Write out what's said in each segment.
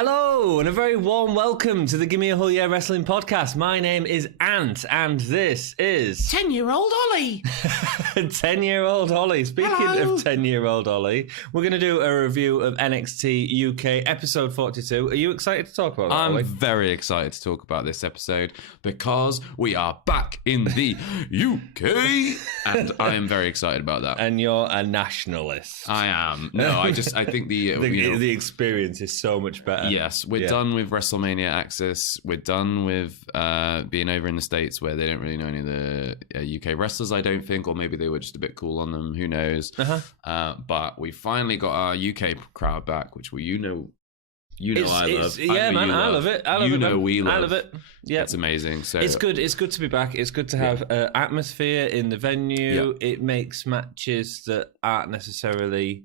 Hello, and a very warm welcome to the Gimme a Whole Year Wrestling Podcast. My name is Ant, and this is... 10-year-old Ollie. 10-year-old Ollie. Speaking Hello. of 10-year-old Ollie, we're going to do a review of NXT UK, episode 42. Are you excited to talk about that, Ollie? I'm very excited to talk about this episode because we are back in the UK, and I am very excited about that. And you're a nationalist. I am. No, I think the experience is so much better. Yes, we're done with WrestleMania access. We're done with being over in the States where they don't really know any of the UK wrestlers, I don't think, or maybe they were just a bit cool on them. Who knows? But we finally got our UK crowd back, which I love. Yeah, man, I love it. We love. I love it. Yeah, it's amazing. So it's good. It's good to be back. It's good to have atmosphere in the venue. It makes matches that aren't necessarily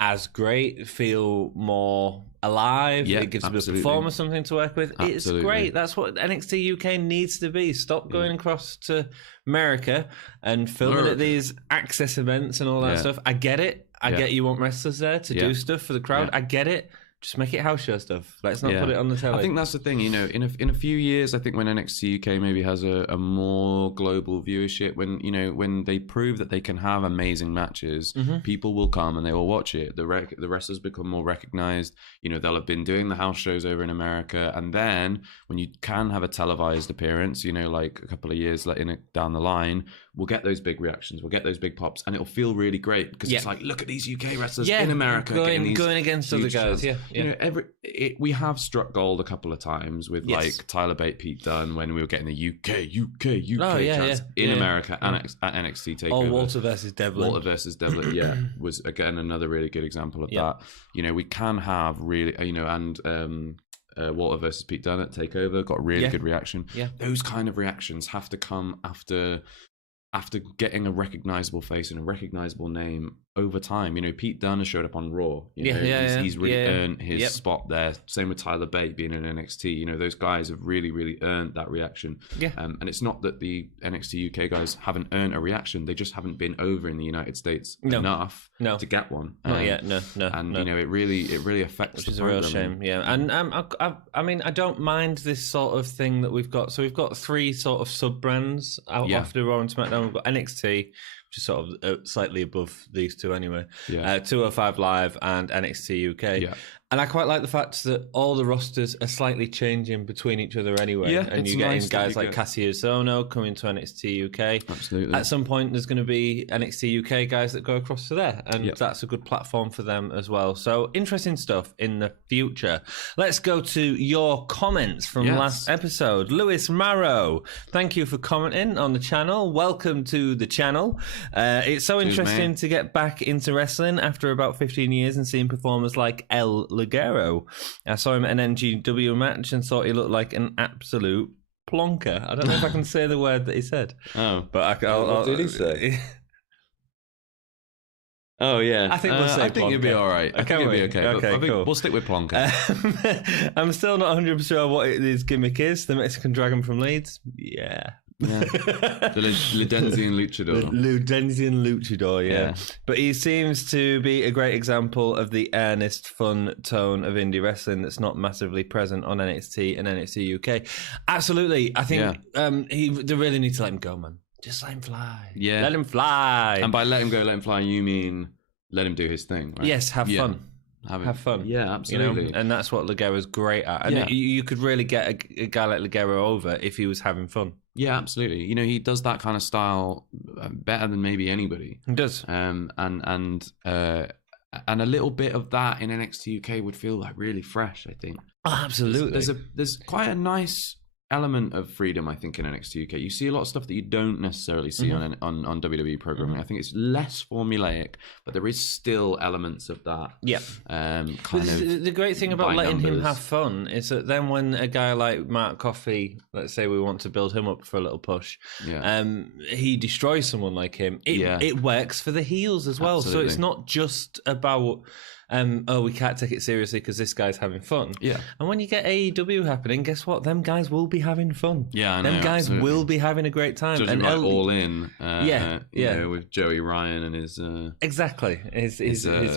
as great feel more alive. It gives the performer something to work with. It's great. That's what NXT UK needs to be. Stop going across to America and filming at these access events and all that stuff. I get it. I get you want wrestlers there to do stuff for the crowd. I get it. Just make it house show stuff. Let's not put it on the telly. I think that's the thing, in a few years, I think when NXT UK maybe has a more global viewership, when they prove that they can have amazing matches, people will come and they will watch it. The wrestlers become more recognized. They'll have been doing the house shows over in America, and then when you can have a televised appearance, like a couple of years down the line, we'll get those big reactions, we'll get those big pops, and it'll feel really great because it's like, look at these UK wrestlers in America going against other guys. We have struck gold a couple of times with like Tyler Bate, Pete Dunne when we were getting the UK chants in America and at NXT TakeOver. Or Walter versus Devlin. Was again another really good example of that. We can have really, and Walter versus Pete Dunne at TakeOver got really good reaction. Those kind of reactions have to come after getting a recognizable face and a recognizable name over time. Pete Dunne has showed up on Raw. He's really earned his spot there. Same with Tyler Bate being in NXT. Those guys have really, really earned that reaction. And it's not that the NXT UK guys haven't earned a reaction. They just haven't been over in the United States enough to get one. Not yet. No. It really affects which is a real shame. And I mean, I don't mind this sort of thing that we've got. So we've got three sort of sub brands after Raw and SmackDown. We've got NXT, which is sort of slightly above these two anyway. 205 Live and NXT UK. And I quite like the fact that all the rosters are slightly changing between each other anyway. And you get guys like Cassius Ohno coming to NXT UK. Absolutely. At some point, there's going to be NXT UK guys that go across to there. And that's a good platform for them as well. So interesting stuff in the future. Let's go to your comments from last episode. Lewis Marrow, thank you for commenting on the channel. Welcome to the channel. It's so interesting to get back into wrestling after about 15 years and seeing performers like El Ligero. I saw him at an NGW match and thought he looked like an absolute plonker. I don't know if I can say the word that he said. But what did he say? Oh yeah, I think we'll say. I think you'll be all right. I think you'll be okay. Okay, cool. We'll stick with plonker. I'm still not 100% sure what his gimmick is. The Mexican Dragon from Leeds. The Ludensian Luchador. Ludensian Luchador, But he seems to be a great example of the earnest, fun tone of indie wrestling that's not massively present on NXT and NXT UK. Absolutely. I think they really need to let him go, man. Just let him fly. Let him fly. And by let him go, let him fly, you mean let him do his thing, right? Yes, have fun. Have fun. Yeah, absolutely. And that's what Ligero's great at. And you could really get a guy like Ligero over if he was having fun. Yeah, absolutely. He does that kind of style better than maybe anybody. He does. And a little bit of that in NXT UK would feel like really fresh, I think. Oh, absolutely. There's quite a nice element of freedom, I think, in NXT UK. You see a lot of stuff that you don't necessarily see on WWE programming. I think it's less formulaic, but there is still elements of that. The great thing about letting him have fun is that then when a guy like Mark Coffey, let's say we want to build him up for a little push, he destroys someone like him. It works for the heels as well. Absolutely. So it's not just about we can't take it seriously because this guy's having fun. Yeah. And when you get AEW happening, guess what? Them guys will be having fun. Yeah, I know. Them guys absolutely. will be having a great time. Judging by All In. You know, with Joey Ryan and his... exactly. His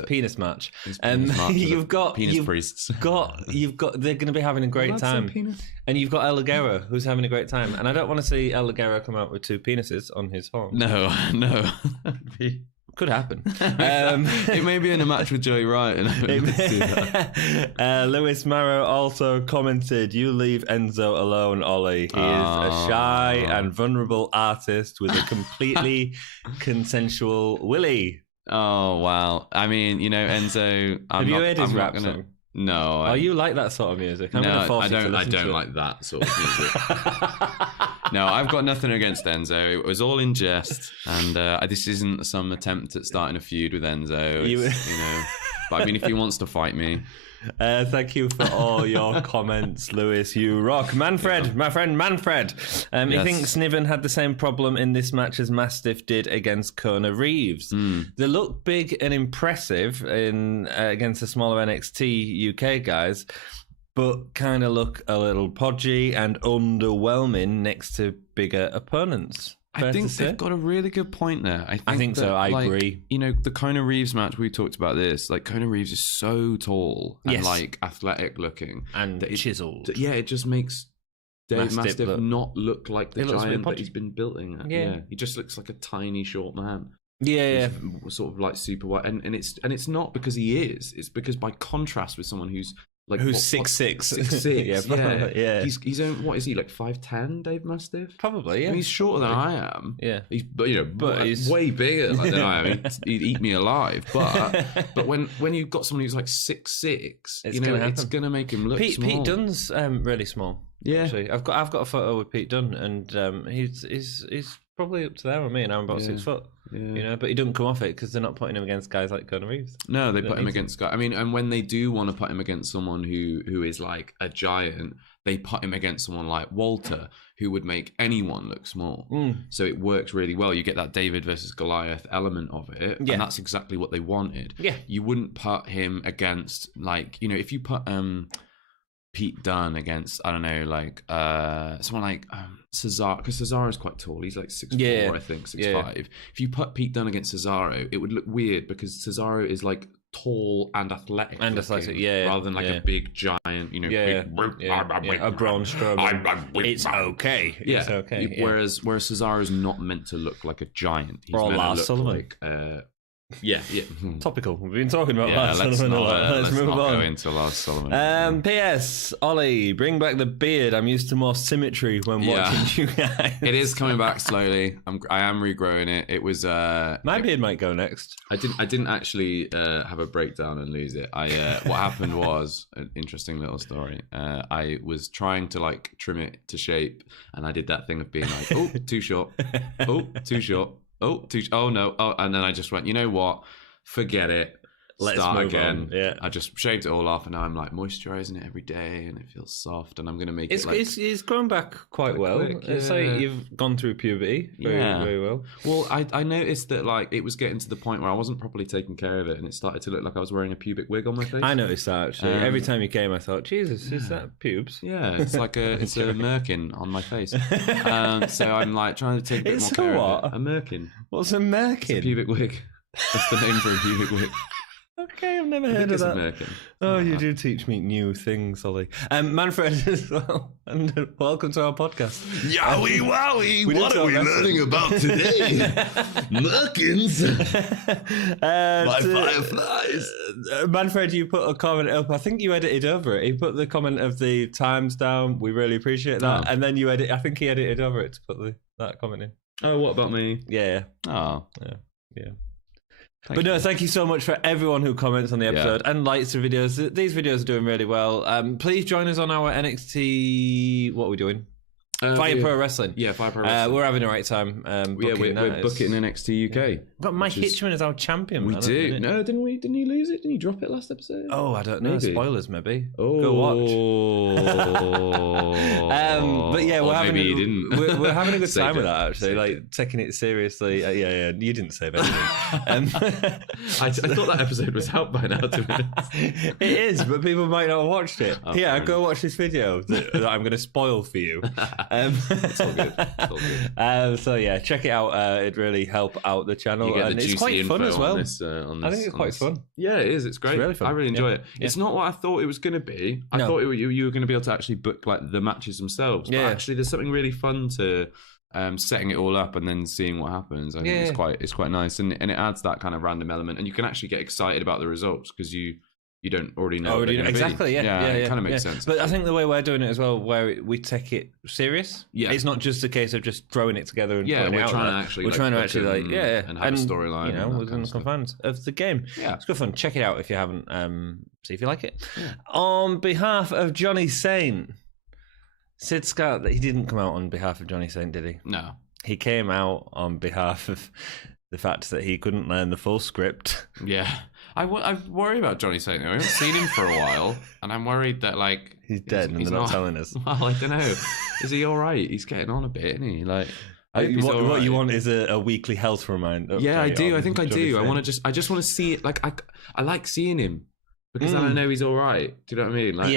penis match. His penis match you've got... Penis priests. They're going to be having a great time. And you've got El Ligero, who's having a great time. And I don't want to see El Ligero come out with 2 penises on his horn. No. Could happen. It may be in a match with Joey Ryan. Lewis Marrow also commented, "You leave Enzo alone, Ollie. He is a shy and vulnerable artist with a completely consensual willy." Oh, wow. I mean, you know, Enzo... Have you heard his rap song? No. Oh, you like that sort of music? I don't like that sort of music. No, I've got nothing against Enzo. It was all in jest, and this isn't some attempt at starting a feud with Enzo. You know, but I mean, if he wants to fight me. Thank you for all your comments, Lewis. You rock. Manfred, my friend Manfred. He thinks Niven had the same problem in this match as Mastiff did against Kona Reeves. They look big and impressive against the smaller NXT UK guys, but kind of look a little podgy and underwhelming next to bigger opponents. I think they've got a really good point there. I think so. I agree. You know, the Kona Reeves match, we talked about this. Like, Kona Reeves is so tall and like athletic looking and chiseled. Yeah, it just makes Dave Mastiff not look like the giant that he's been building at. Yeah, he just looks like a tiny short man. Yeah, sort of like super white, and it's not because he is. It's because by contrast with someone who's 6'6". 6'6". Yeah. He's what is he, like 5'10", Dave Mastiff? Probably, yeah. I mean, he's shorter than I am. Yeah. He's he's way bigger than I am. He'd eat me alive. But when you've got someone who's like 6'6", it's gonna make him look small. Pete Dunne's really small. Yeah. Actually. I've got a photo with Pete Dunne, and he's probably up to there with me, and I'm about 6 foot. Yeah. You know, but he doesn't come off it because they're not putting him against guys like Kona Reeves. No, they put him against guys. I mean, and when they do want to put him against someone who is like a giant, they put him against someone like Walter, who would make anyone look small. So it works really well. You get that David versus Goliath element of it, and that's exactly what they wanted. Yeah, you wouldn't put him against, like, you know, if you put Pete Dunne against, I don't know, like someone like Cesaro, because Cesaro is quite tall. He's like 6'4", I think, 6'5". Yeah. If you put Pete Dunne against Cesaro, it would look weird because Cesaro is like tall and athletic, rather than like a big giant, you know, a Braun Strowman. It's okay. It's okay. Whereas Cesaro is not meant to look like a giant. He's or Lars Sullivan. Like, Topical. We've been talking about Lars Sullivan a lot. Let's move on. Go into Lars Sullivan. P.S. Ollie, bring back the beard. I'm used to more symmetry when watching you guys. It is coming back slowly. I am regrowing it. It was my beard might go next. I didn't actually have a breakdown and lose it. What happened was an interesting little story. I was trying to like trim it to shape, and I did that thing of being like, oh, too short. Oh, too short. Oh no! Oh, and then I just went, you know what? Forget it. Let's start move again. On. Yeah. I just shaved it all off, and now I'm like moisturizing it every day, and it feels soft. And I'm gonna make it's grown back quite well. Quick, it's like you've gone through puberty very well. Well, I noticed that like it was getting to the point where I wasn't properly taking care of it, and it started to look like I was wearing a pubic wig on my face. I noticed that actually. Every time you came, I thought, Jesus, is that pubes? Yeah, it's like a merkin on my face. So I'm like trying to take a bit more care of it. A merkin. What's a merkin? It's a pubic wig. That's the name for a pubic wig. Okay, I've never heard of that. American. Oh, you do teach me new things, Ollie. Manfred as well, and welcome to our podcast. Yowie wowie, what are we learning about today? Merkins. My fireflies. Manfred, you put a comment up. I think you edited over it. He put the comment of the times down. We really appreciate that. And then you I think he edited over it to put that comment in. Oh, what about me? Yeah. Oh. Yeah. Thank you so much for everyone who comments on the episode and likes the videos. These videos are doing really well. Please join us on our NXT. What are we doing? Fire Pro Wrestling. Yeah, Fire Pro Wrestling. We're having a right time. We're booking NXT UK. We've got Mike Hitchman as our champion. We do. No, didn't we? Didn't he lose it? Didn't he drop it last episode? Oh, I don't know. Maybe. Spoilers, maybe. Oh. Go watch. But yeah, we're having a good time with that, actually. Like, taking it seriously. Yeah. You didn't save anything. I thought that episode was out by now, to be honest. It is, but people might not have watched it. Go watch this video that I'm going to spoil for you. It's all good. So yeah, check it out. It'd really help out the channel, and it's quite fun as well. I think it's quite fun. Yeah, it is. It's great. It's really fun. I really enjoy it. It's not what I thought it was going to be. I thought you were going to be able to actually book like the matches themselves. But actually, there's something really fun to setting it all up and then seeing what happens. I think it's quite nice, and it adds that kind of random element, and you can actually get excited about the results because you don't already know. Exactly, it kind of makes sense. But I think the way we're doing it as well, where we take it serious, it's not just a case of just throwing it together and putting it out there. We're trying to actually and have a storyline, within the confines of the game. Yeah, it's good fun. Check it out if you haven't. See if you like it. Yeah. On behalf of Johnny Saint, Sid Scott, he didn't come out on behalf of Johnny Saint, did he? No, he came out on behalf of the fact that he couldn't learn the full script. Yeah. I worry about Johnny Saint. I haven't seen him for a while, and I'm worried that he's dead and they're not telling us. Well, I don't know. Is he all right? He's getting on a bit, isn't he? Like, what you want is a weekly health reminder. Yeah, I do. I think I do. I just want to see it. Like, I like seeing him. Because then I know he's all right. Do you know what I mean? Like,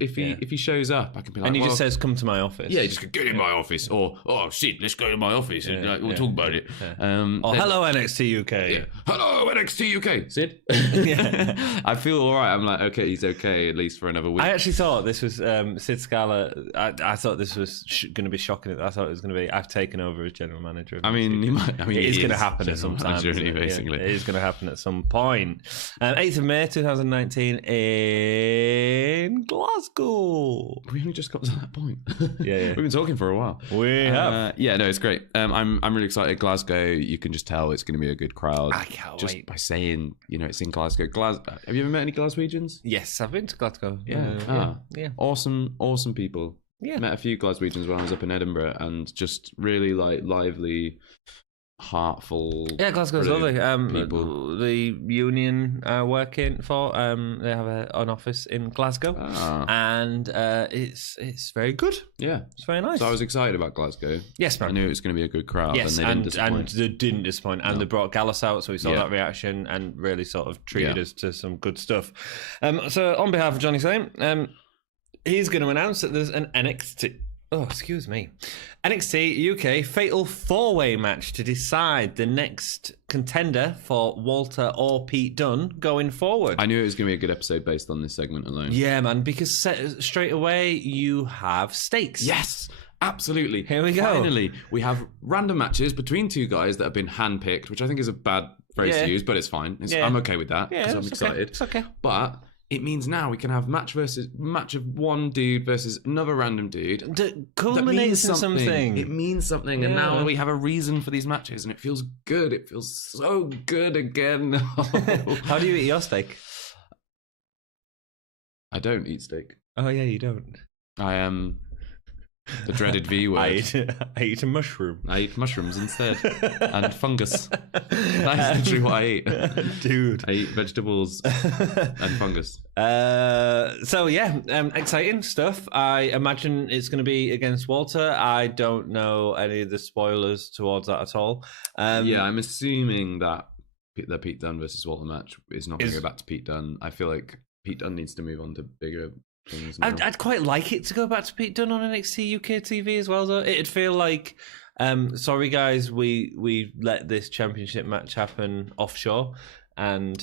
If he shows up, I can be like, and he just says, "Come to my office." Yeah, just get in my office, or oh shit, let's go to my office and we'll talk about it. Hello NXT UK. Yeah. Hello NXT UK. Sid. I feel all right. I'm like, okay, he's okay at least for another week. I actually thought this was Sid Scala. I thought this was going to be shocking. I thought it was going to be I've taken over as general manager. I mean, it is going to happen at some time. Basically, it is going to happen at some point. 8th of May 2019. In Glasgow. We only just got to that point. Yeah. We've been talking for a while. We have. No, it's great. I'm really excited. Glasgow, you can just tell it's going to be a good crowd. I can't just wait. By saying, it's in Glasgow. Have you ever met any Glaswegians? Yes, I've been to Glasgow. Yeah. Awesome people. Yeah. Met a few Glaswegians when I was up in Edinburgh, and just really lively, heartful. Yeah, Glasgow's lovely. People. The union working for they have an office in Glasgow, and it's very good. Yeah, it's very nice. So I was excited about Glasgow. Yes, man. I knew it was going to be a good crowd. Yes, and they didn't disappoint. And they brought Gallus out, so we saw that reaction and really sort of treated us to some good stuff. So on behalf of Johnny Saint, he's going to announce that there's an NXT UK fatal 4-way match to decide the next contender for Walter or Pete Dunne going forward. I knew it was going to be a good episode based on this segment alone. Yeah, man, because straight away you have stakes. Yes, absolutely. Here we go. Finally, we have random matches between two guys that have been handpicked, which I think is a bad phrase to use, but it's fine. I'm okay with that because I'm excited. Okay. It's okay. But it means now we can have match of one dude versus another random dude. That culminates in something. It means something, and now we have a reason for these matches, and it feels good. It feels so good again. How do you eat your steak? I don't eat steak. Oh yeah, you don't. I am the dreaded V word. I eat a mushroom. I eat mushrooms instead. And fungus. That's literally what I eat. Dude. I eat vegetables and fungus. Exciting stuff. I imagine it's going to be against Walter. I don't know any of the spoilers towards that at all. I'm assuming that the Pete Dunne versus Walter match is not going to go back to Pete Dunne. I feel like Pete Dunne needs to move on to bigger things now. I'd quite like it to go back to Pete Dunne on NXT UK TV as well, though. It'd feel like, sorry guys, we let this championship match happen offshore, and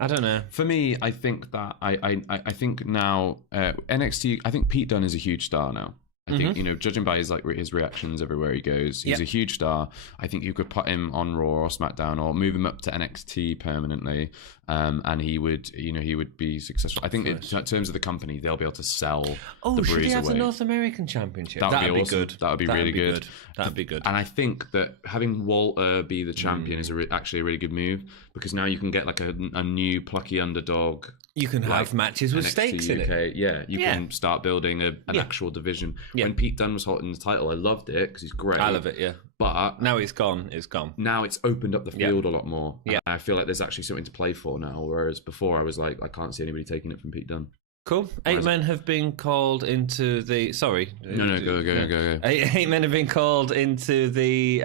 I don't know. For me, I think that I think now NXT. I think Pete Dunne is a huge star now. I think, judging by his reactions everywhere he goes, he's a huge star. I think you could put him on Raw or SmackDown or move him up to NXT permanently, and he would be successful. I think in terms of the company, they'll be able to sell. Oh, should he have the North American Championship? That'd be awesome. Good. That would be really good. That'd be good. And I think that having Walter be the champion is actually a really good move, because now you can get like a new plucky underdog You can have matches with stakes in it. Yeah, you can start building an actual division. Yeah. When Pete Dunne was holding the title, I loved it because he's great. I love it, yeah. But now it's gone. Now it's opened up the field a lot more. Yeah. I feel like there's actually something to play for now, whereas before I was like, I can't see anybody taking it from Pete Dunne. Cool. 8 men have been called into the... Sorry. No, go. 8 men have been called into the...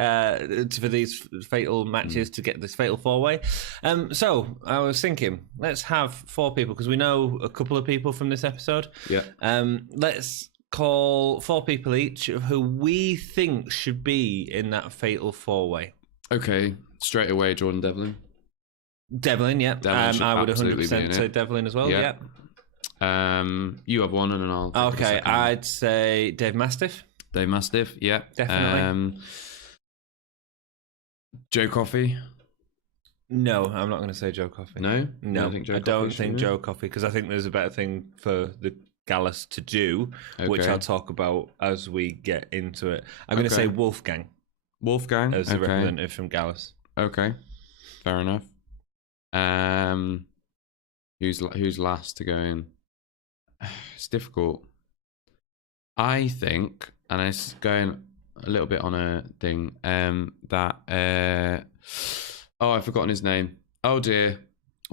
for these fatal matches to get this fatal 4-way. So, I was thinking, let's have 4 people, because we know a couple of people from this episode. Yeah. Let's call 4 people each who we think should be in that fatal 4-way. Okay. Straight away, Jordan Devlin. Devlin, yeah. I would 100% say Devlin as well, yeah. You have one and then I'll... Okay, I'd say Dave Mastiff. Dave Mastiff, yeah. Definitely. Joe Coffey. No, I'm not going to say Joe Coffey. No? I don't think Joe Coffey, because I think there's a better thing for the Gallus to do, which I'll talk about as we get into it. I'm going to say Wolfgang. Wolfgang? As the representative from Gallus. Okay, fair enough. Who's last to go in? It's difficult. I think, and it's going a little bit on a thing, I've forgotten his name. Oh dear.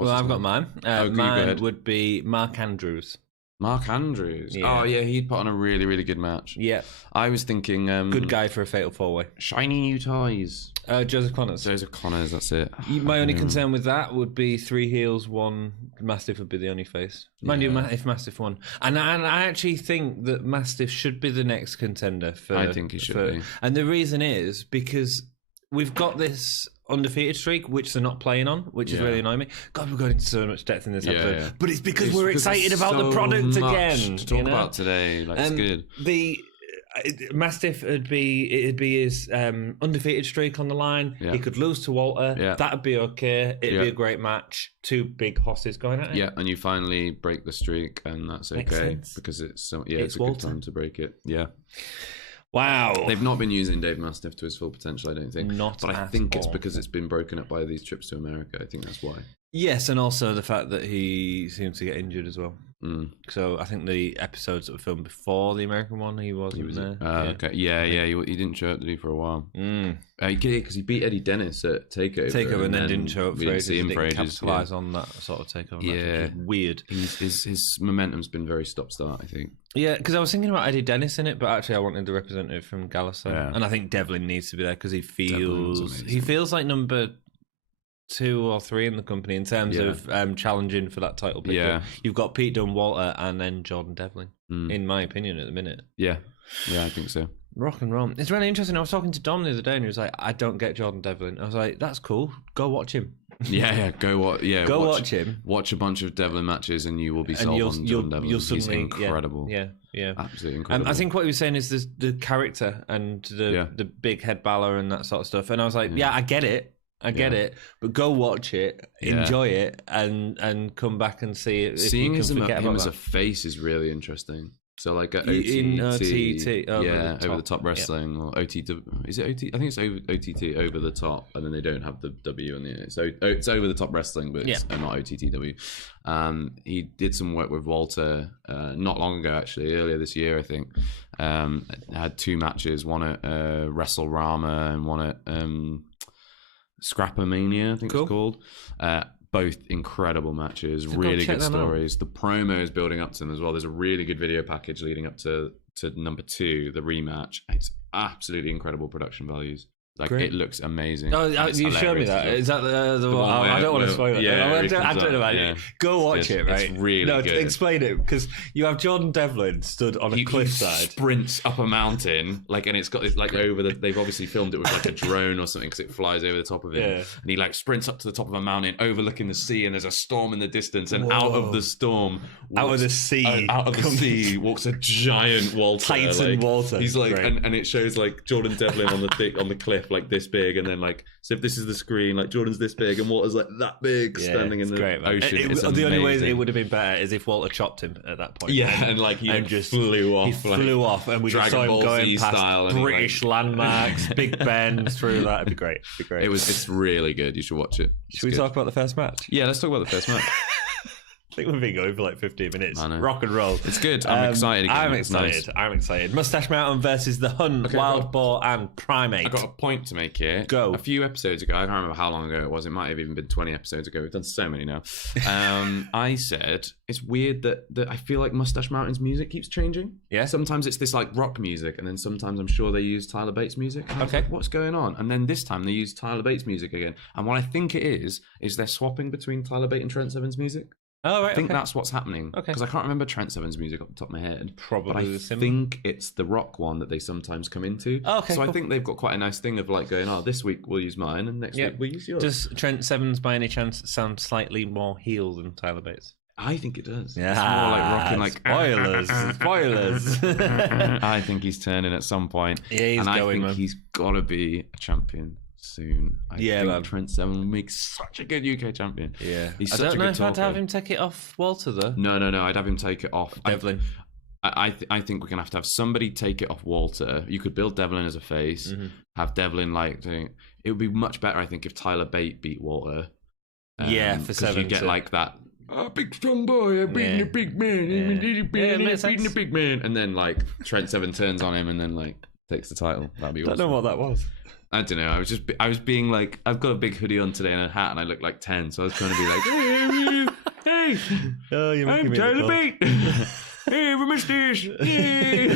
I've got mine. Mine would be Mark Andrews. Mark Andrews. Yeah. Oh yeah, he'd put on a really, really good match. Yeah. I was thinking good guy for a fatal 4-way. Shiny new toys. Joseph Connors, that's it. My only concern with that would be 3 heels, 1 Mastiff would be the only face. Mind you, if Mastiff won. And I actually think that Mastiff should be the next contender for... I think he should be. And the reason is because we've got this undefeated streak, which they're not playing on, which is really annoying me. God, we're going into so much depth in this episode. Yeah. But it's because we're excited about the product again. To talk about today. It's good. The Mastiff it'd be his undefeated streak on the line. Yeah. He could lose to Walter. Yeah. That'd be okay. It'd be a great match. 2 big hosses going at it. Yeah, and you finally break the streak, and that's okay because it's a good time to break it. Yeah. Wow. They've not been using Dave Mastiff to his full potential, I don't think. But I think it's because it's been broken up by these trips to America. I think that's why. Yes, and also the fact that he seems to get injured as well. So I think the episodes that were filmed before the American one, he wasn't there. Okay. Yeah. He didn't show up, did he, for a while? Because he beat Eddie Dennis at TakeOver. And then didn't show up for ages. Didn't capitalise on that sort of TakeOver match, which is weird. His momentum's been very stop-start, I think. Yeah, because I was thinking about Eddie Dennis in it, but actually I wanted the representative from Gallus. And I think Devlin needs to be there because he feels like number 2 or 3 in the company in terms of challenging for that title picture. Yeah. You've got Pete Dunne, Walter, and then Jordan Devlin, in my opinion, at the minute. Yeah, I think so. Rock and roll. It's really interesting. I was talking to Dom the other day and he was like, I don't get Jordan Devlin. I was like, that's cool. Go watch him. Go watch him. Watch a bunch of Devlin matches and you will be sold on Jordan Devlin. You'll suddenly, he's incredible. Yeah. Absolutely incredible. I think what he was saying is the character and the big head baller and that sort of stuff. And I was like, I get it. I get it, but go watch it, enjoy it, and come back and see it. Seeing him as a face is really interesting. So like at in OTT, over the top wrestling or OTT. Is it OTT? I think it's OTT, over the top, and then they don't have the W in the so it's over the top wrestling, but it's not OTTW. He did some work with Walter not long ago, actually, earlier this year, I think. Had 2 matches, one at WrestleRama and one at Scrapomania, I think it's called. Both incredible matches, really good stories. The promo is building up to them as well. There's a really good video package leading up to number 2, the rematch. It's absolutely incredible production values. It looks amazing. Oh, you showed me that. Is that the one? I don't want to spoil it. Yeah, I don't know about it. Go watch it, right? It's really good. Explain it, because you have Jordan Devlin stood on a cliffside. Sprints up a mountain, and it's got this over the. They've obviously filmed it with a drone or something because it flies over the top of it. Yeah. And he sprints up to the top of a mountain, overlooking the sea, and there's a storm in the distance. And out of the storm, out of the sea, walks a giant Walter. Titan Walter. He's and it shows Jordan Devlin on the cliff. This big, and then so if this is the screen, Jordan's this big and Walter's that big, standing in the ocean. The only way it would have been better is if Walter chopped him at that point. He just flew off. He flew off, and we just saw him going past British landmarks, Big Ben through that. It'd be great. It's really good. You should watch it. Should we talk about the first match? Yeah, let's talk about the first match. think we've been going for like 15 minutes. Rock and roll. It's good. I'm excited again. I'm excited. I'm excited. Moustache Mountain versus The Hunt, Wild Boar and Primate. I got a point to make here. Go. A few episodes ago, I can't remember how long ago it was. It might have even been 20 episodes ago. We've done so many now. I said, it's weird that I feel like Moustache Mountain's music keeps changing. Yeah. Sometimes it's this like rock music, and then sometimes I'm sure they use Tyler Bates music. Okay. Like, what's going on? And then this time they use Tyler Bates music again. And what I think it is they're swapping between Tyler Bates and Trent Sevens music. Oh, right. I think that's what's happening. Okay. Because I can't remember Trent Sevens music off the top of my head. Probably but I think it's the rock one that they sometimes come into. Oh, okay. So I think they've got quite a nice thing of like going, this week we'll use mine and next week we'll use yours. Does Trent Sevens by any chance sound slightly more heel than Tyler Bates? I think it does. Yeah. It's more like rocking like... Spoilers. I think he's turning at some point. Yeah, he's and going, I think man. He's got to be a champion soon. I think man. Trent Seven will make such a good UK champion. Yeah. He's I such don't know a if good I'd have him take it off Walter, though. No. I'd have him take it off Devlin. I think we're going to have somebody take it off Walter. You could build Devlin as a face, have Devlin like doing... It would be much better, I think, if Tyler Bate beat Walter. For 7. You get like that... big strong boy, I'm beating a big man, beating a big man. And then like Trent Seven turns on him and then like takes the title. That'd be awesome. I don't know what that was. I don't know. I was being like, I've got a big hoodie on today and a hat and I look like 10. So I was trying to be like, hey, oh, you're making I'm me Tyler Bate. Hey, we're Moustache. Yeah.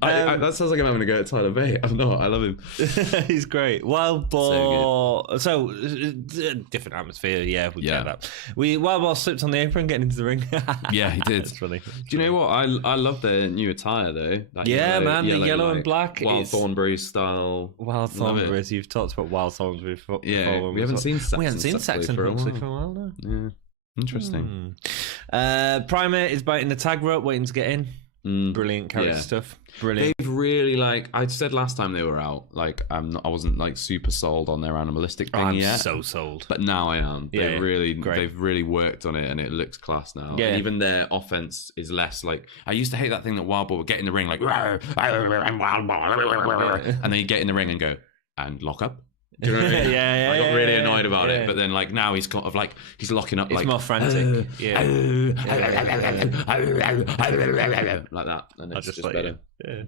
That sounds like I'm having to go at Tyler Bate. I'm not. I love him. He's great. Wild Boar. So different atmosphere. Yeah, we get that. Wild Boar slipped on the apron getting into the ring. Yeah, he did. That's funny. Do you know what? I love their new attire though. That man, the yellow and black. Wild Thornbury style. Wild Thornbury. You've talked about Wild Thornbury before. Yeah, we haven't seen Saxon for a while now. Yeah. Interesting. Primate is biting the tag rope, waiting to get in. Brilliant character stuff. Brilliant. They've really I said last time they were out, I wasn't like super sold on their animalistic thing yet. I'm so sold. But now I am. They've really worked on it and it looks class now. Yeah. And even their offense is less like I used to hate that thing that Wild Boar would get in the ring like and then he'd get in the ring and go and lock up. Do you know what I mean? I got really annoyed about it, but then now he's kind of he's locking up it's more frantic. Like that, and it's just better. Yeah.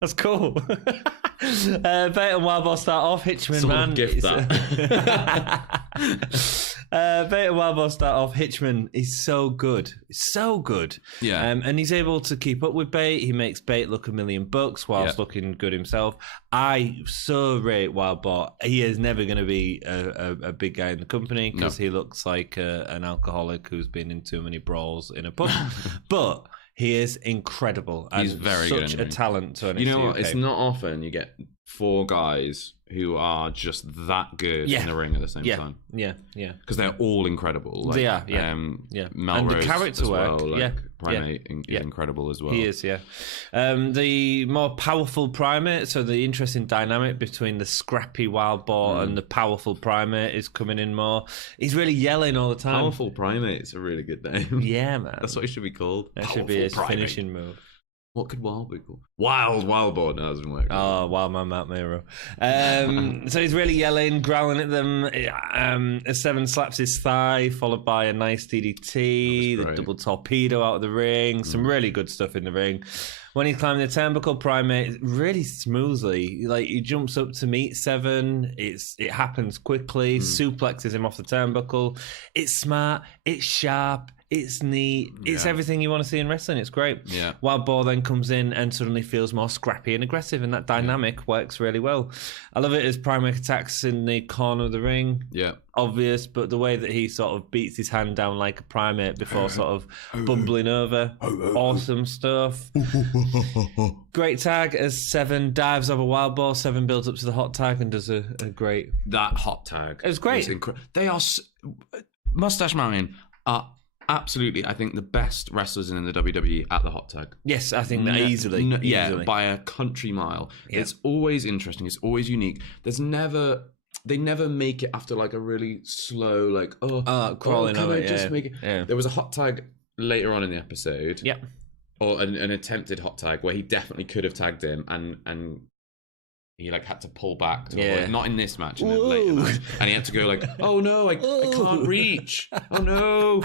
That's cool. Bait and Wild Boar start off. Hitchman, man. Gift that. Bait and Wild Boar start off. Hitchman is so good. So good. Yeah. And he's able to keep up with Bait. He makes Bait look $1 million whilst looking good himself. I so rate Wild Boar. He is never going to be a big guy in the company because he looks like an alcoholic who's been in too many brawls in a pub. But he is incredible. And he's very such good a talent to NXT You know what? UK. It's not often you get 4 guys who are just that good in the ring at the same time. Yeah. Because they're all incredible. They are, Melrose and the character as work, well. Primate is incredible as well. He is, the more powerful Primate, so the interesting dynamic between the scrappy Wild Boar and the powerful Primate is coming in more. He's really yelling all the time. Powerful Primate's a really good name. Yeah, man. That's what he should be called. That should be his finishing move. What could Wild be called? Wild Boar. No, doesn't work. Oh, Wild Man Matt Miro. So he's really yelling, growling at them. Seven slaps his thigh, followed by a nice DDT, the double torpedo out of the ring. Some really good stuff in the ring. When he's climbing the turnbuckle, Primate really smoothly, he jumps up to meet Seven. It happens quickly, suplexes him off the turnbuckle. It's smart, it's sharp, it's neat, it's everything you want to see in wrestling. It's great. Yeah. Wild Boar then comes in and suddenly feels more scrappy and aggressive, and that dynamic works really well. I love it as Primate attacks in the corner of the ring. Yeah. Obvious, but the way that he sort of beats his hand down like a Primate before sort of bumbling over. Awesome stuff. Great tag as Seven dives over Wild Boar. Seven builds up to the hot tag and does a great... That hot tag. It was great. They are... Moustache Mountain are absolutely, I think, the best wrestlers in the WWE at the hot tag. Yes, I think that easily. Yeah, by a country mile. Yeah. It's always interesting. It's always unique. They never make it after a really slow, crawling can over I it. just make it? Yeah. There was a hot tag later on in the episode. Yep. Or an attempted hot tag where he definitely could have tagged him and he like had to pull back to avoid, not in this match, in a later match, and he had to go like, oh no, I can't reach, oh no,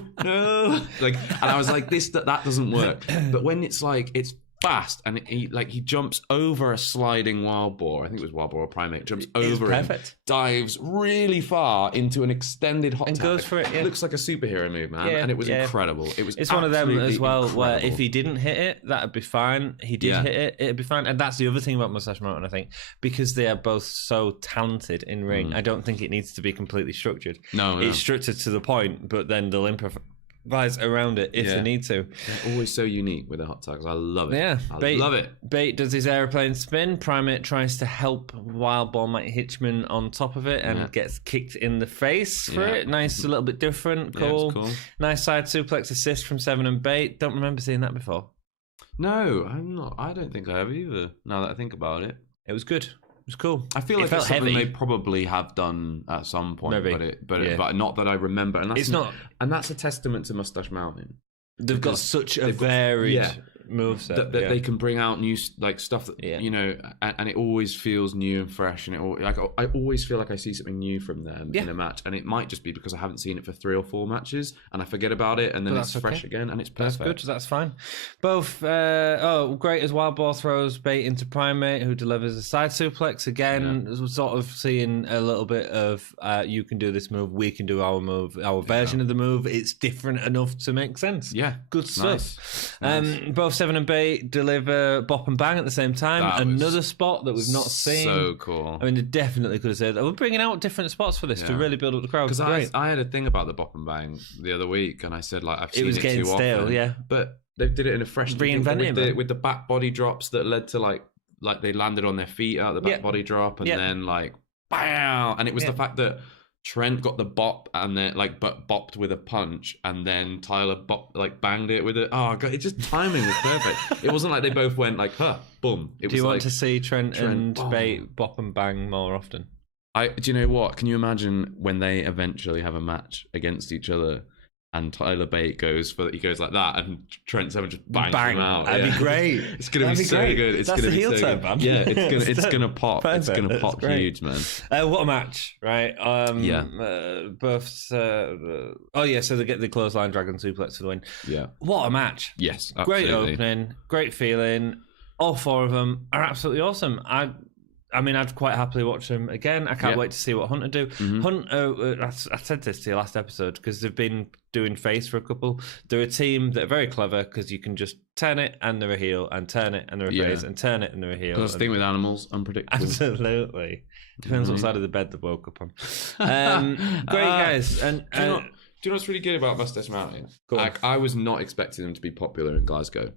like, and I was like, that doesn't work. But when it's like, it's fast, and he jumps over a sliding wild boar. I think it was wild boar or primate. Jumps over it, dives really far into an extended hot and tag. Goes for it. Yeah. It looks like a superhero move, man, and it was incredible. It's one of them as well where if he didn't hit it, that'd be fine. He did hit it, it'd be fine. And that's the other thing about Moustache Mountain, I think, because they are both so talented in ring. I don't think it needs to be completely structured. No, it's structured to the point, but then they'll improvise around it if they need to. They're always so unique with the hot tags. I love it. Yeah, I love it. Bait does his aeroplane spin. Primate tries to help Wild Boar Mike Hitchman on top of it and gets kicked in the face for it. Nice, a little bit different. Cool. Cool. Nice side suplex assist from Seven and Bait. Don't remember seeing that before. No, I'm not. I don't think I have either. Now that I think about it, it was good. It was cool. I feel like it's something they probably have done at some point, but not that I remember. And that's and that's a testament to Moustache Mountain. They've got such a varied moveset that they can bring out new stuff that you know, and it always feels new and fresh. And I always feel like I see something new from them in a match, and it might just be because I haven't seen it for 3 or 4 matches, and I forget about it, and then it's fresh again, and it's perfect. That's good. That's fine. Both great as Wild Boar throws Bait into Primate, who delivers a side suplex again. Sort of seeing a little bit of you can do this move, we can do our move, our version of the move. It's different enough to make sense. Yeah, good stuff. Nice. Both Seven and Bait deliver Bop and Bang at the same time. Another spot that we've not seen. So cool. I mean, they definitely could have said, we're bringing out different spots for this to really build up the crowd. Because I had a thing about the Bop and Bang the other week, and I said, like, I've seen it getting too stale, often. But they did it in a fresh reinventing with the back body drops that led to like they landed on their feet out the back body drop, and then like bam, and it was the fact that Trent got the bop and then bopped with a punch, and then Tyler banged it with it. Oh god, it just timing was perfect. It wasn't like they both went like, boom. Do you want to see Trent and Bait bop and bang more often? Do you know what? Can you imagine when they eventually have a match against each other? And Tyler Bate goes like that, and Trent Seven just bangs him out. That'd be great. It's gonna be so good. It's That's gonna the be heel so turn, good. man. Yeah, it's gonna pop. Perfect. It's gonna pop huge, man. What a match, right? Both. So they get the clothesline dragon suplex for the win. Yeah. What a match. Yes, absolutely. Great opening, great feeling. All 4 of them are absolutely awesome. I mean, I'd quite happily watch them again. I can't wait to see what Hunter do. Hunter, I said this to you last episode, because they've been doing face for a couple. They're a team that are very clever, because you can just turn it and they're a heel, and turn it and they're a face, and turn it and they're a heel. That's the thing with animals, unpredictable. Absolutely. Depends what side of the bed they woke up on. Great guys. And do you know what's really good about Moustache Mountain? I was not expecting them to be popular in Glasgow.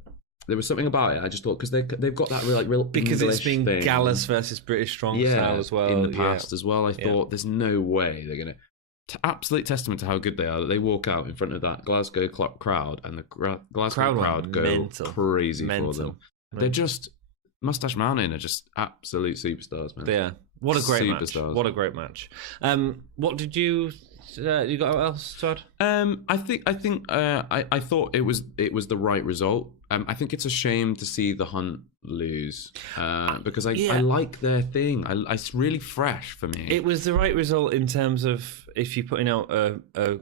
There was something about it. I just thought, because they've got that real because English it's been thing. Gallus versus British strong style as well in the past as well. I thought there's no way they're gonna. Absolute testament to how good they are that they walk out in front of that Glasgow crowd, and the Glasgow crowd go crazy for them. They're just Moustache Mountain are just absolute superstars, man. Yeah, what a great match! What a great match. What did you? You got else to add? I thought it was the right result. I think it's a shame to see the Hunt lose because I like their thing. It's really fresh for me. It was the right result in terms of if you're putting out a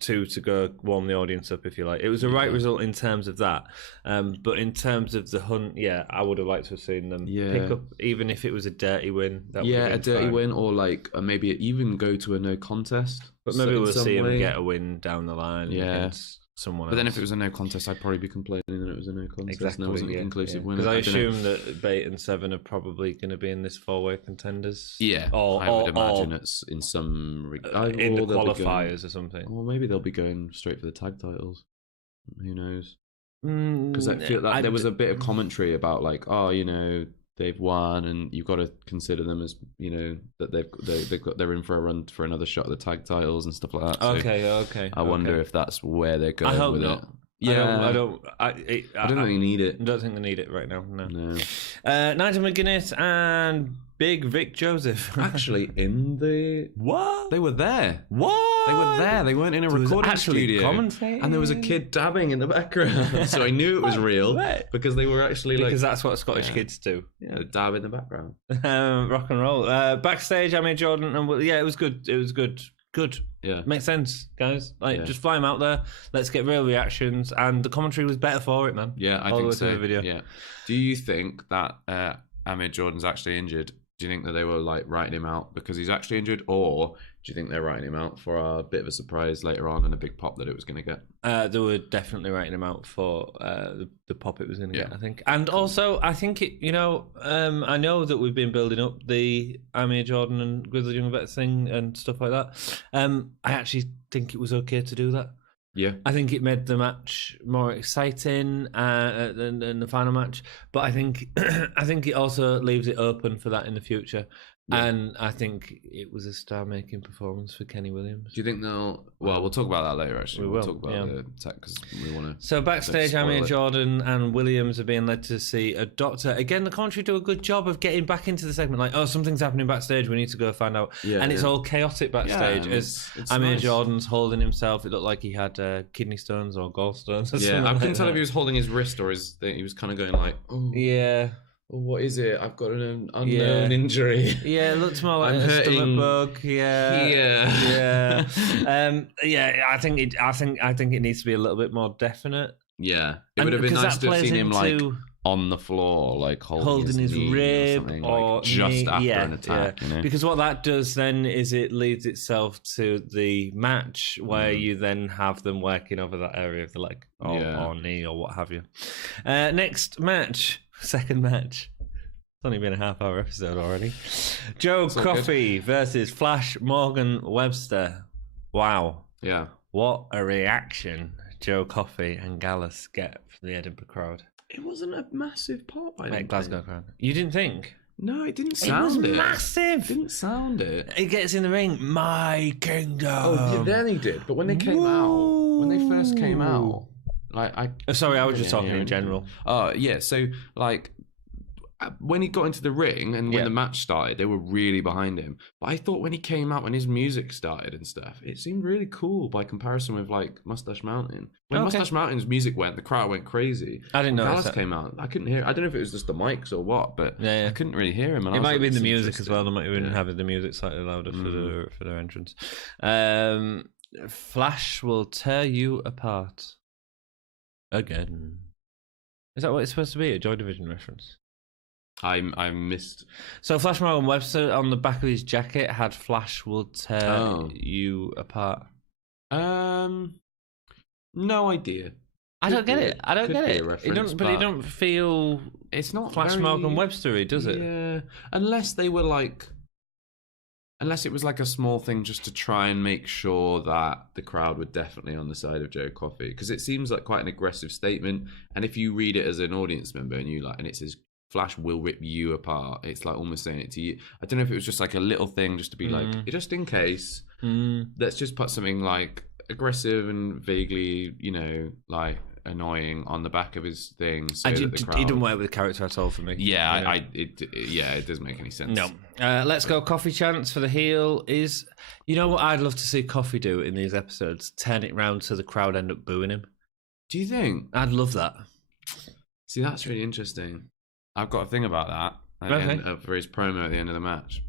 2 to go warm the audience up, if you like. It was the right result in terms of that. But in terms of the Hunt, I would have liked to have seen them pick up, even if it was a dirty win. A dirty win, or maybe even go to a no contest. But maybe we'll see them get a win down the line against someone else. But then if it was a no contest, I'd probably be complaining that it was a no contest. Exactly, and it wasn't a conclusive win. Because I assume that Bait and Seven are probably going to be in this 4-way contenders. Yeah, I would imagine it's in some... in the qualifiers or something. Or maybe they'll be going straight for the tag titles. Who knows? Because I feel like there was a bit of commentary about they've won, and you've got to consider them as that they're in for a run for another shot at the tag titles and stuff like that. So okay. I wonder if that's where they're going. I hope with not. It. Yeah, I don't think they need it. I don't think they need it right now. No. Nigel McGuinness and Big Vic Joseph actually in the what? They were there. What? They were there. They weren't in a recording studio. And there was a kid dabbing in the background. So I knew it was real because they were actually because that's what Scottish kids do. Yeah, dab in the background. Rock and roll. Backstage, Amir Jordan, and it was good. It was good. Good. Yeah. Makes sense, guys. Just fly him out there. Let's get real reactions. And the commentary was better for it, man. Yeah, I think so. Video. Yeah. Do you think that Amir Jordan's actually injured? Do you think that they were like writing him out because he's actually injured, or do you think they're writing him out for a bit of a surprise later on and a big pop that it was going to get? They were definitely writing him out for the pop it was going to get, I think. And also, I think I know that we've been building up the Amir Jordan and Grizzled Young Vets thing and stuff like that. I actually think it was okay to do that. Yeah, I think it made the match more exciting than the final match. But I think it also leaves it open for that in the future. Yeah. And I think it was a star-making performance for Kenny Williams. Do you think they'll... Well, we'll talk about that later, actually. We'll talk about the tech because we want to... So backstage, Amir Jordan and Williams are being led to see a doctor. Again, the commentary do a good job of getting back into the segment. Like, oh, something's happening backstage. We need to go find out. Yeah, and it's all chaotic backstage. It's Amir Jordan's holding himself. It looked like he had kidney stones or gallstones or something. I couldn't tell if he was holding his wrist or his thing. He was kind of going like... Oh. Yeah. What is it? I've got an unknown injury. Yeah, it looks more like a stomach bug. Yeah. I think it needs to be a little bit more definite. Yeah, it would have been nice to have seen him like on the floor, like holding his rib or just after an attack. Yeah. You know? Because what that does then is it leads itself to the match where you then have them working over that area of the leg or knee or what have you. Next match. Second match. It's only been a half-hour episode already. Joe Coffey versus Flash Morgan Webster. Wow. Yeah. What a reaction Joe Coffey and Gallus get from the Edinburgh crowd. It wasn't a massive pop. Glasgow crowd. You didn't think? No, it didn't sound it. Was massive. It didn't sound it. He gets in the ring. My kingdom. Oh, then he did. But when they came out, when they first came out, I was just talking in general. Oh, yeah. So, like, when he got into the ring and when the match started, they were really behind him. But I thought when he came out, when his music started and stuff, it seemed really cool by comparison with, like, Moustache Mountain. When Moustache Mountain's music went, the crowd went crazy. I didn't know. Dallas came out. I couldn't hear. I don't know if it was just the mics or what, but I couldn't really hear him. And it might have been the music as well. They might have been having the music slightly louder for their entrance. Flash will tear you apart. Again. Is that what it's supposed to be? A Joy Division reference? I missed. So Flash Morgan Webster on the back of his jacket had Flash will tear you apart. No idea. I don't get it. It don't feel. It's not Flash Morgan Webster, does it? Yeah, unless they were like. Unless it was like a small thing just to try and make sure that the crowd were definitely on the side of Joe Coffey, because it seems like quite an aggressive statement. And if you read it as an audience member and it says Flash will rip you apart, it's like almost saying it to you. I don't know if it was just like a little thing just to be like, just in case, let's just put something like aggressive and vaguely, like annoying on the back of his thing. So he didn't work with the character at all for me. Yeah, it doesn't make any sense. No. Let's go. Coffee chance for the heel is, what I'd love to see Coffee do in these episodes? Turn it round so the crowd end up booing him. Do you think? I'd love that. See, that's really interesting. I've got a thing about that for his promo at the end of the match.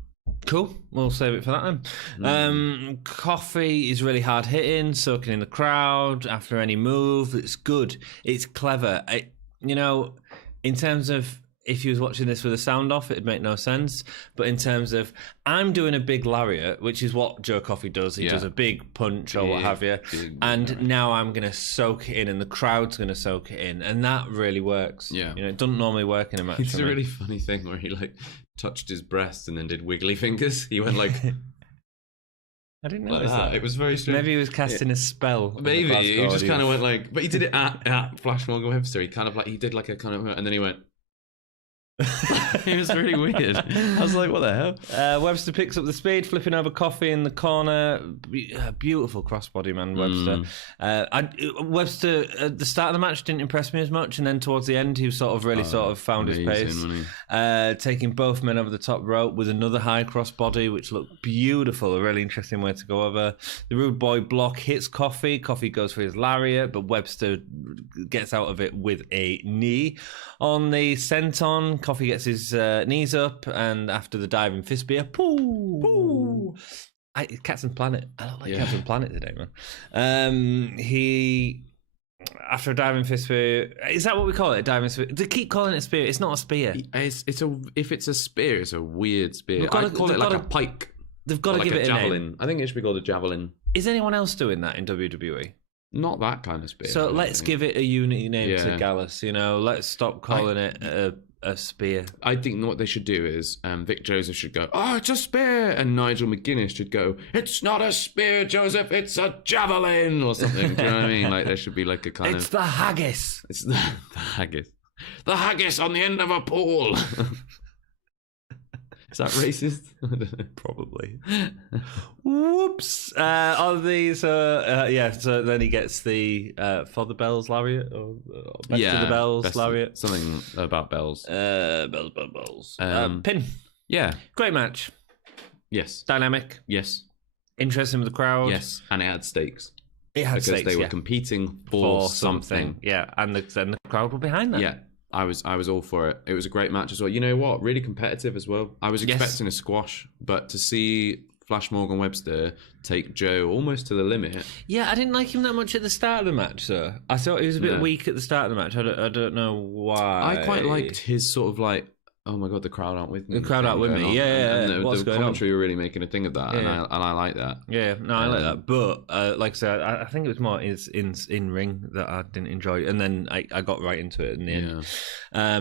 Cool. We'll save it for that then. Coffee is really hard hitting, soaking in the crowd after any move. It's good. It's clever. In terms of if you was watching this with the sound off, it'd make no sense. But in terms of I'm doing a big lariat, which is what Joe Coffey does. He does a big punch or what have you. And now I'm going to soak it in and the crowd's going to soak it in. And that really works. Yeah. It doesn't normally work in a match. It's a really funny thing where he touched his breast and then did wiggly fingers. He went like... I didn't notice that. It was very strange. Maybe he was casting a spell. Maybe. He just kind of went like... But he did it at Flash Morgan Webster. He kind of he did like a kind of... And then he went... It was really weird. I was like, what the hell? Webster picks up the speed, flipping over Coffey in the corner. Beautiful crossbody, man, Webster. Webster, at the start of the match, didn't impress me as much, and then towards the end, he sort of really found his pace. Taking both men over the top rope with another high crossbody, which looked beautiful. A really interesting way to go over. The Rude Boy block hits Coffey. Coffey goes for his lariat, but Webster gets out of it with a knee. On the senton, Coffey gets his knees up, and after the diving fist spear, Captain Planet. I don't like Captain Planet today, man. He, after a diving fist spear, is that what we call it? A diving spear? They keep calling it a spear. It's not a spear. If it's a spear, it's a weird spear. I call it like a pike. They've got to give it a javelin. name. I think it should be called a javelin. Is anyone else doing that in WWE? Not that kind of spear. So let's give it a unique name to Gallus. Let's stop calling it a spear. I think what they should do is Vic Joseph should go, "Oh, it's a spear," and Nigel McGuinness should go, "It's not a spear, Joseph, it's a javelin," or something. Do you know what I mean? Like there should be like a kind It's the haggis. It's the haggis. The haggis on the end of a pole. Is that racist? Probably. Whoops. On these, so then he gets the for the bells lariat or best of the bells lariat. Something about bells. Bells. Pin. Yeah. Great match. Yes. Dynamic. Yes. Interesting with the crowd. Yes. And it had stakes. It had stakes, because they were competing for something. Yeah, and then the crowd were behind that. Yeah. I was all for it. It was a great match as well. You know what? Really competitive as well. I was expecting a squash, but to see Flash Morgan Webster take Joe almost to the limit. Yeah, I didn't like him that much at the start of the match, sir. I thought he was a bit weak at the start of the match. I don't know why. I quite liked his sort of like, oh my god, the crowd aren't with me. The crowd aren't with me. Yeah. And the commentary were really making a thing of that, and I like that. Yeah, no, I like that. But like I said, I think it was more in ring that I didn't enjoy, and then I got right into it in the end.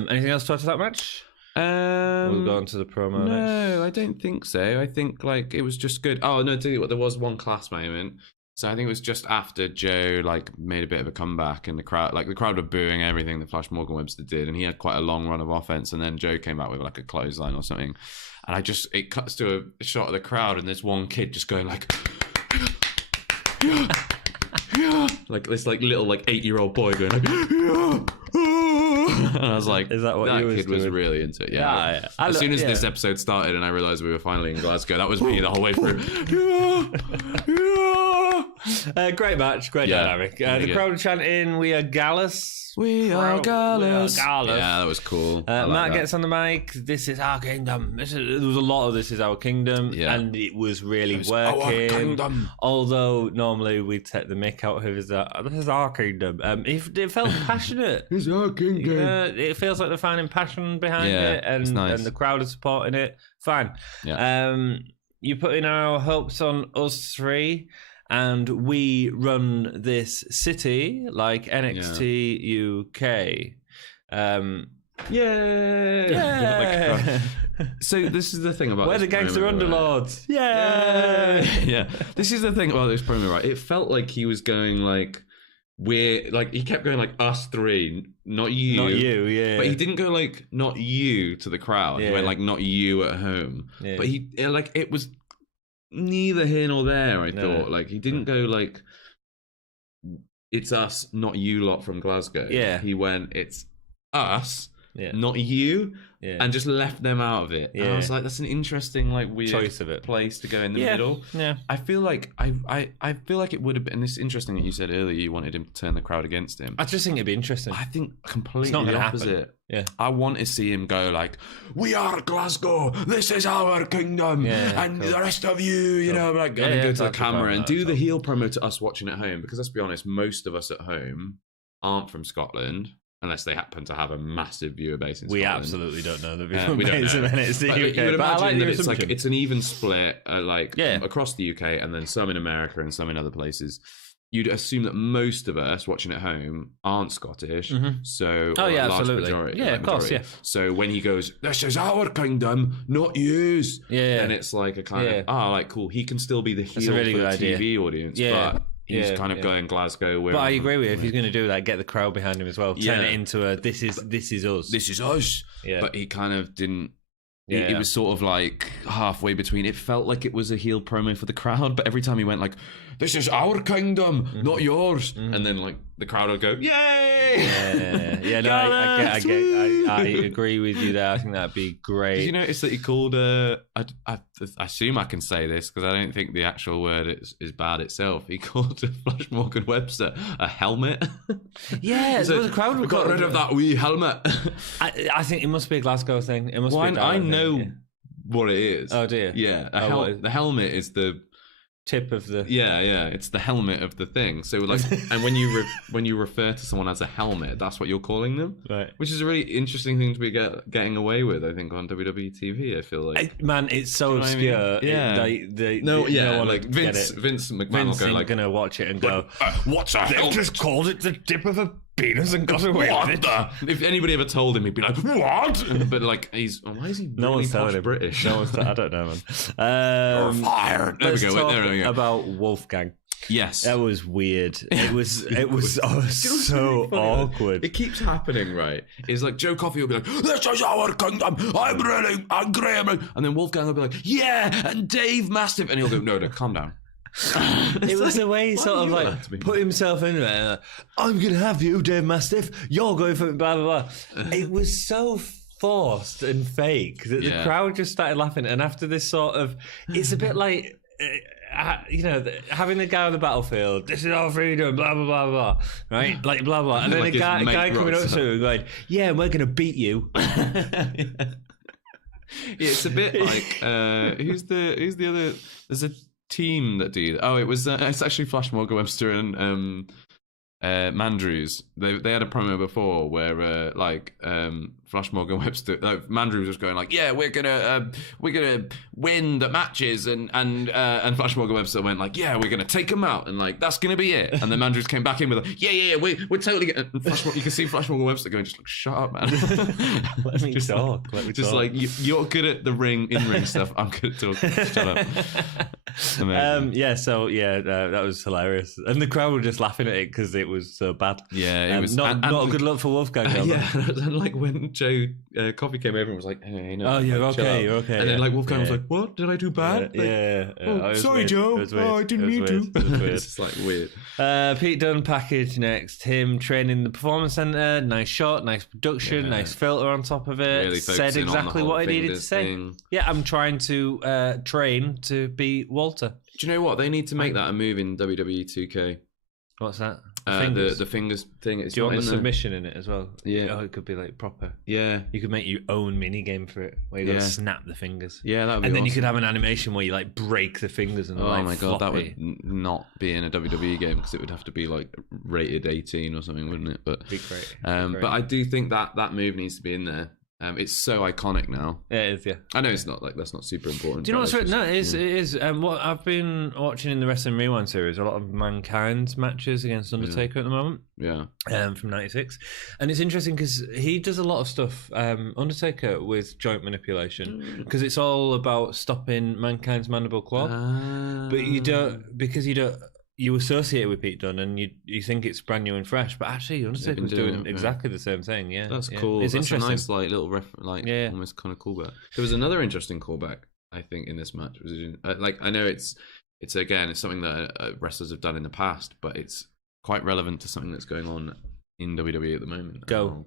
Anything else to add to that match? We'll go on to the promo. No, I don't think so. I think like it was just good. Oh no, tell you what, there was one class moment. So I think it was just after Joe like made a bit of a comeback, and the crowd were booing everything that Flash Morgan Webster did, and he had quite a long run of offense, and then Joe came back with like a clothesline or something, and it cuts to a shot of the crowd, and there's one kid just going like, like this like little like 8-year-old boy going like, and I was like, is that what that kid was really into it? Yeah. As soon as this episode started and I realised we were finally in Glasgow, that was me the whole way through. Great match, great dynamic. The crowd were chanting, "We are Gallus. We are Gallus." Yeah, that was cool. Matt gets on the mic. "This is our kingdom." There was a lot of "This is our kingdom," and it was really working. Our kingdom. Although normally we take the mick out of "This is our kingdom." It felt passionate. It's our kingdom. It feels like they're finding passion behind it, and the crowd is supporting it. Fine. Yeah. You put in our hopes on us three, and we run this city like NXT UK. Yeah. So this is the thing about we're the gangster underlords. Yeah. This is the thing about this promo, right? It felt like he was going like, we're like, he kept going like us three, not you, but he didn't go like not you to the crowd. He went like not you at home, but he like it was neither here nor there. I thought like he didn't go like it's us, not you lot from Glasgow. He went it's us, not you, and just left them out of it. And I was like, that's an interesting like weird choice of it. Place to go in the middle. I feel like I feel like it would have been. This is interesting that you said earlier you wanted him to turn the crowd against him. I just think it'd be interesting. I think completely the opposite. I want to see him go like, "We are Glasgow. This is our kingdom, and the rest of you know, like go to the camera and do the heel promo to us watching at home." Because let's be honest, most of us at home aren't from Scotland. Unless they happen to have a massive viewer base in Scotland. We absolutely don't know the viewer base in NXT UK. You would imagine that it's an even split, across the UK, and then some in America and some in other places. You'd assume that most of us watching at home aren't Scottish, so absolutely, majority, of course, So when he goes, "This is our kingdom, not yours," and it's like a kind of like cool. He can still be the heel for the TV audience, but he's kind of going Glasgow. But I agree with you. If he's going to do that, get the crowd behind him as well. Turn it into a this is us. This is us. Yeah. But he kind of didn't. It was sort of like halfway between. It felt like it was a heel promo for the crowd, but every time he went like, "This is our kingdom, not yours," and then like the crowd would go, "Yay!" Yeah. No, I agree with you there. I think that'd be great. Did you notice that he called? I assume I can say this because I don't think the actual word is bad itself. He called Flash Morgan Webster a helmet. Yeah, so the crowd we got rid of that wee helmet. I think it must be a Glasgow thing. It must be. I know what it is. Oh dear. Yeah, the helmet is the tip of the it's the helmet of the thing. So like, and when you refer to someone as a helmet, that's what you're calling them, right? Which is a really interesting thing to be getting away with, I think, on WWE TV. I feel like, man, it's so obscure. I mean? Yeah, no one like Vince McMahon will go like, gonna watch it and go, "What's a helmet? They've just called it the tip of a penis and got away with it." If anybody ever told him, he'd be like, "What?" But like, why is he? No one's telling him. British. No one's. I don't know, man. You're fired. There we go. Talk about Wolfgang. Yes, that was weird. It was so awkward. It keeps happening, right? It's like Joe Coffey will be like, "This is our kingdom. I'm really angry," and then Wolfgang will be like, "Yeah," and Dave Mastiff, and he'll go, "No, calm down." It was the way he sort of like put himself in there. Like, "I'm gonna have you, Dave Mastiff. You're going for blah blah blah." It was so forced and fake that the crowd just started laughing. And after this sort of, it's a bit like, having the guy on the battlefield, "This is our freedom," blah blah blah blah, right? Like blah blah, and then like a guy coming up to him going, "Yeah, we're gonna beat you." It's a bit like who's the other? There's a team that did. Oh, it was it's actually Flash Morgan Webster and Mandrews. They had a promo before where Flash Morgan Webster, Mandrews was going like, "Yeah, we're gonna win the matches," and Flash Morgan Webster went like, "Yeah, we're gonna take them out," and like that's gonna be it. And then Mandrews came back in with like, "Yeah, we're totally getting." You can see Flash Morgan Webster going, just like, "Shut up, man." Let me talk. Like you're good at the in-ring stuff. I'm good at talking. Shut up. That was hilarious, and the crowd were just laughing at it because it was so bad. Yeah, it was not a good look for Wolfgang. And like when Joe Coffey came over and was like, "Hey, no, you're okay. And then like Wolfgang was like, "What? Did I do bad?" Sorry, weird. Joe. I didn't mean to. It's just like weird. Pete Dunne package next. Him training the Performance Center. Nice shot, nice production, nice filter on top of it. Really said exactly what I needed to say. Yeah, I'm trying to train to beat Walter. Do you know what? They need to make that a move in WWE 2K. What's that? The fingers thing. Do you want the submission in it as well? Yeah. Oh, it could be like proper. Yeah. You could make your own mini game for it where you got to snap the fingers. Yeah, that would be And then awesome. You could have an animation where you like break the fingers and oh my god, that would not be in a WWE game because it would have to be like rated 18 or something, wouldn't it? But be great. But I do think that move needs to be in there. It's so iconic now. Yeah, it is, yeah. I know it's not like that's not super important. Do you know what's right? No, it is. What I've been watching in the Wrestling Rewind series, a lot of Mankind's matches against Undertaker at the moment. Yeah. From '96, and it's interesting because he does a lot of stuff, Undertaker, with joint manipulation because it's all about stopping Mankind's mandible claw. But you don't you associate it with Pete Dunne and you think it's brand new and fresh, but actually Undertaker's doing exactly the same thing. Yeah, that's cool. It's that's interesting. A nice little almost kind of callback. There was another interesting callback I think in this match. I know it's something that wrestlers have done in the past, but it's quite relevant to something that's going on in WWE at the moment. We'll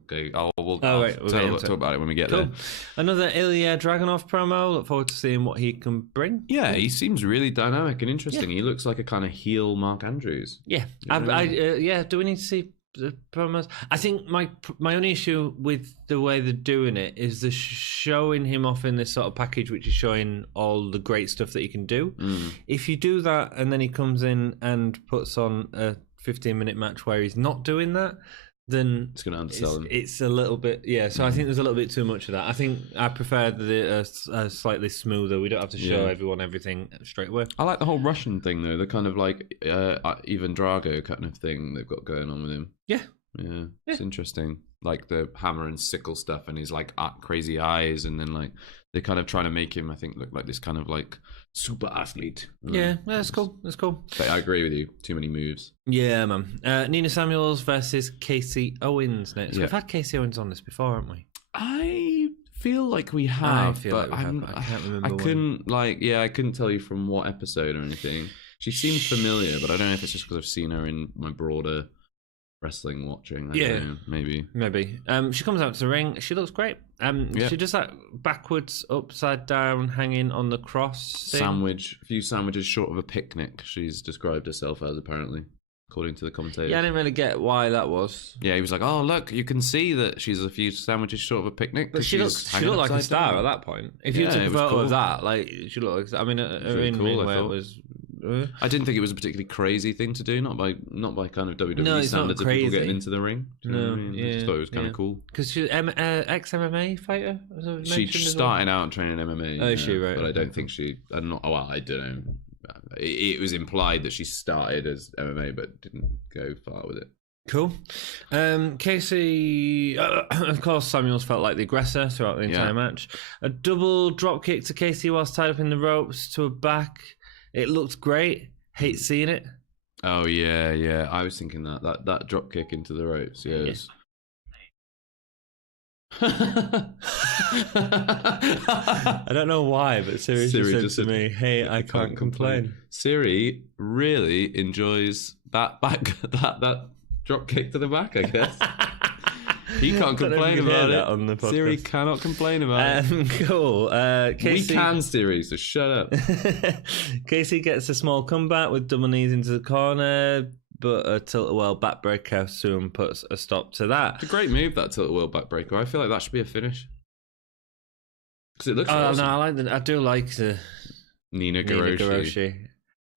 talk about it when we get there. Another Ilya Dragunov promo. Look forward to seeing what he can bring. Yeah, he seems really dynamic and interesting. He looks like a kind of heel Mark Andrews. Yeah, do we need to see the promos? I think my only issue with the way they're doing it is the showing him off in this sort of package, which is showing all the great stuff that he can do. If you do that and then he comes in and puts on a 15-minute match where he's not doing that, then it's going to undersell him. It's a little bit, so I think there's a little bit too much of that. I think I prefer the slightly smoother. We don't have to show everyone everything straight away. I like the whole Russian thing though, the kind of like Ivan Drago kind of thing they've got going on with him. Yeah, it's interesting. Like the hammer and sickle stuff, and his like crazy eyes, and then like They're kind of trying to make him, I think, look like this kind of like super athlete. Yeah, that's cool. That's cool. But I agree with you. Too many moves. Yeah, man. Nina Samuels versus Casey Owens next. Yeah. We've had Casey Owens on this before, haven't we? I feel like we have, but I can't remember. I couldn't tell you from what episode or anything. She seemed familiar, but I don't know if it's just because I've seen her in my broader wrestling watching. I don't know, maybe. She comes out to the ring. She looks great. She does that backwards, upside down, hanging on the cross thing. Sandwich, a few sandwiches short of a picnic. She's described herself as, apparently, according to the commentators. Yeah, I didn't really get why that was. Yeah, he was like, "Oh, look, you can see that she's a few sandwiches short of a picnic." But she looked like a star at that point. If you took a photo of that, like, she looked like. I mean, it was. I didn't think it was a particularly crazy thing to do, not by kind of WWE standards of people getting into the ring. I just thought it was kind of cool. Because she's ex-MMA fighter? She started out training MMA. Oh, she, right. But I don't think I don't know. It was implied that she started as MMA, but didn't go far with it. Cool. Casey, of course, Samuels felt like the aggressor throughout the entire match. A double drop kick to Casey whilst tied up in the ropes to her back. It looked great. Hate seeing it. Oh, yeah. I was thinking that drop kick into the ropes. Yeah. I don't know why, but Siri just said to me, "Hey, I can't complain." Siri really enjoys that drop kick to the back, I guess. He can't complain about it. On the podcast. Siri cannot complain about it. Cool. Casey... We can, Siri, so shut up. Casey gets a small comeback with double knees into the corner, but a tilt-a-whirl backbreaker soon puts a stop to that. It's a great move, that tilt-a-whirl backbreaker. I feel like that should be a finish. Because it looks awesome. No, I do like the Nina Goroshi.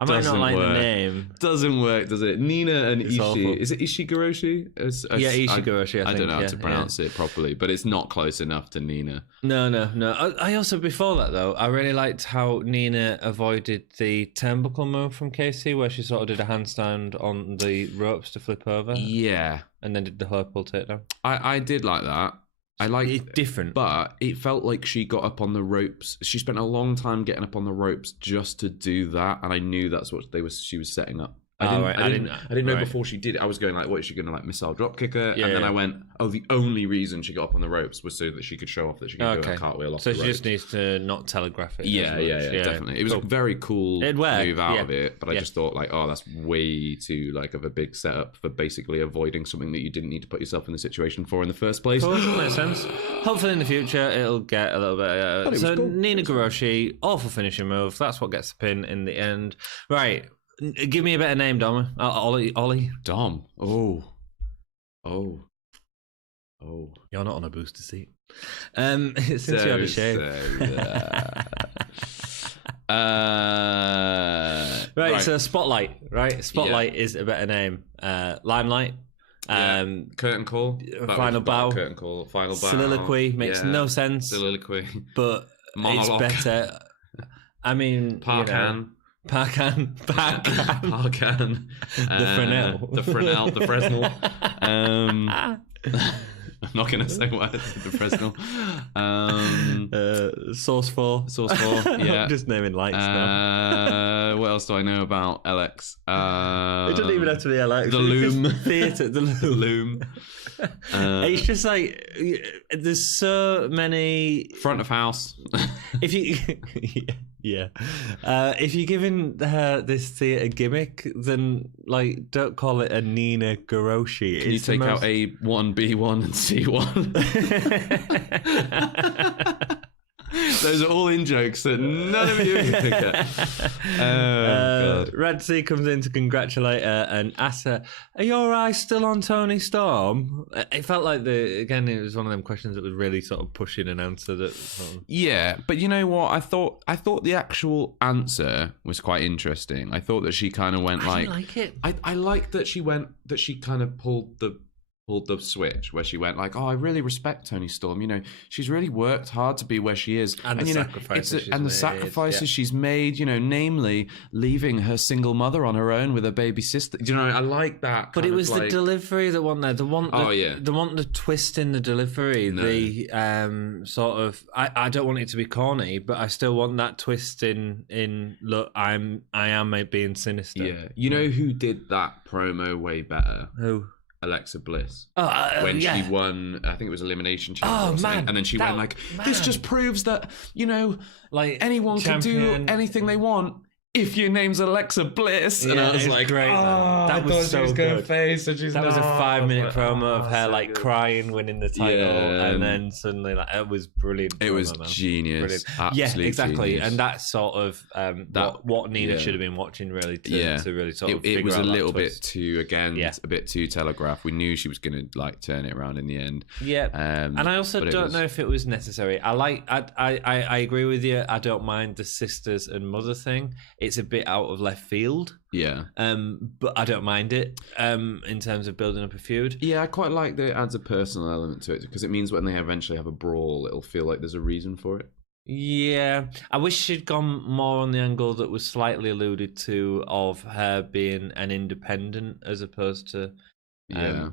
I might not like the name. Doesn't work, does it? Nina and Ishii. Awful. Is it Ishii Goroshi? Ishii Goroshi, I think. I don't know how to pronounce it properly, but it's not close enough to Nina. No. I also, before that, though, I really liked how Nina avoided the turnbuckle move from Casey, where she sort of did a handstand on the ropes to flip over. Yeah. And then did the Whirlpool takedown. I did like that. I like it different, but it felt like she got up on the ropes. She spent a long time getting up on the ropes just to do that, and I knew that's what she was setting up. I didn't know before she did it. I was going like, what is she going to like missile drop kick her? And then I went, oh, the only reason she got up on the ropes was so that she could show off that she could do a cartwheel off the ropes. So she just needs to not telegraph it. Yeah, definitely. It was a very cool move out of it, but I just thought like, oh, that's way too like of a big setup for basically avoiding something that you didn't need to put yourself in the situation for in the first place. Cool. Makes sense. Hopefully in the future it'll get a little bit. So cool. Nina Goroshi, awful finishing move. That's what gets the pin in the end. Right. Give me a better name, Dom. Ollie. Dom. Oh. You're not on a booster seat. Since you had a shave. Right, so Spotlight, right? Spotlight is a better name. Limelight. Curtain call. Final bow. Curtain call. Final bow. Soliloquy makes no sense. Soliloquy. But monologue. It's better. I mean, Parkan. The Fresnel. I'm not going to say what the Fresnel. Source 4. Yeah. Just naming lights now. What else do I know about LX? It doesn't even have to be LX. The Loom. Theatre. The Loom. It's just like there's so many front of house. If you if you're giving her this theatre gimmick, then like don't call it a Nina Goroshi. Can you take out A1, B1 and C1? Those are all in jokes that none of you can pick up. Red Sea comes in to congratulate her and ask her, "Are your eyes still on Tony Storm?" It felt like it was one of them questions that was really sort of pushing an answer. Yeah, but you know what? I thought the actual answer was quite interesting. I thought that she kind of went I like it. I liked that she kind of pulled the pulled the switch where she went like, oh, I really respect Toni Storm. You know, she's really worked hard to be where she is. And the sacrifices she's made, you know, namely leaving her single mother on her own with her baby sister. You know, I like that. But it was the delivery that won there. The twist in the delivery. No. The sort of, I don't want it to be corny, but I still want that twist in look, I am being sinister. Yeah. You know who did that promo way better? Who? Alexa Bliss. When she won, I think it was Elimination Chamber. Oh, man. And then she went like, this just proves that, you know, like anyone can do anything they want if your name's Alexa Bliss. And I was like, great, that was so good. Face and she's that was a 5-minute promo of her like crying, winning the title, and then suddenly like it was brilliant. It was genius. Yeah, exactly. Genius. And that's sort of what Nina should have been watching really to really sort of. It was a little bit too a bit too telegraphed. We knew she was going to like turn it around in the end. Yeah, and I also don't know if it was necessary. I agree with you. I don't mind the sisters and mother thing. It's a bit out of left field. Yeah. But I don't mind it in terms of building up a feud. Yeah, I quite like that it adds a personal element to it because it means when they eventually have a brawl, it'll feel like there's a reason for it. Yeah. I wish she'd gone more on the angle that was slightly alluded to of her being an independent as opposed to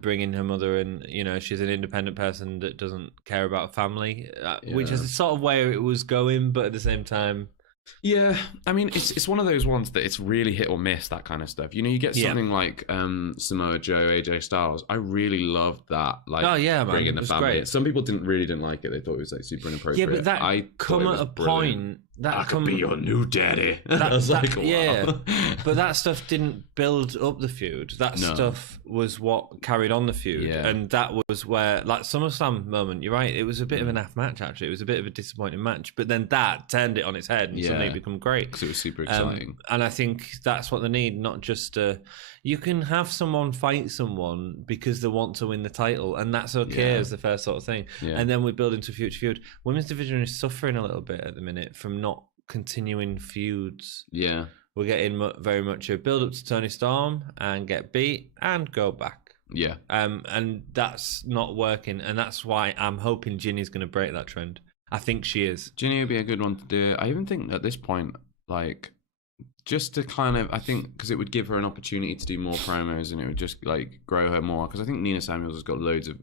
bringing her mother in. You know, she's an independent person that doesn't care about family, which is sort of where it was going, but at the same time... Yeah, I mean, it's one of those ones that it's really hit or miss, that kind of stuff. You know, you get something like Samoa Joe, AJ Styles. I really loved that. Like, bringing the family. Great. Some people didn't like it. They thought it was like super inappropriate. Yeah, but that come at a point. I could be your new daddy. I was like, wow. Yeah, but that stuff didn't build up the feud. That stuff was what carried on the feud, and that was where, like SummerSlam moment. You're right. It was a bit of an naff match. Actually, it was a bit of a disappointing match. But then that turned it on its head and suddenly become great because it was super exciting. And I think that's what they need. Not just you can have someone fight someone because they want to win the title, and that's okay as the first sort of thing. Yeah. And then we build into a future feud. Women's division is suffering a little bit at the minute from not continuing feuds. Yeah, we're getting very much a build up to Toni Storm and get beat and go back. Yeah, and that's not working, and that's why I'm hoping Ginny's going to break that trend. I think she is. Ginny would be a good one to do it. I even think at this point, like, just to kind of, I think, because it would give her an opportunity to do more promos and it would just like grow her more. Because I think Nina Samuels has got loads of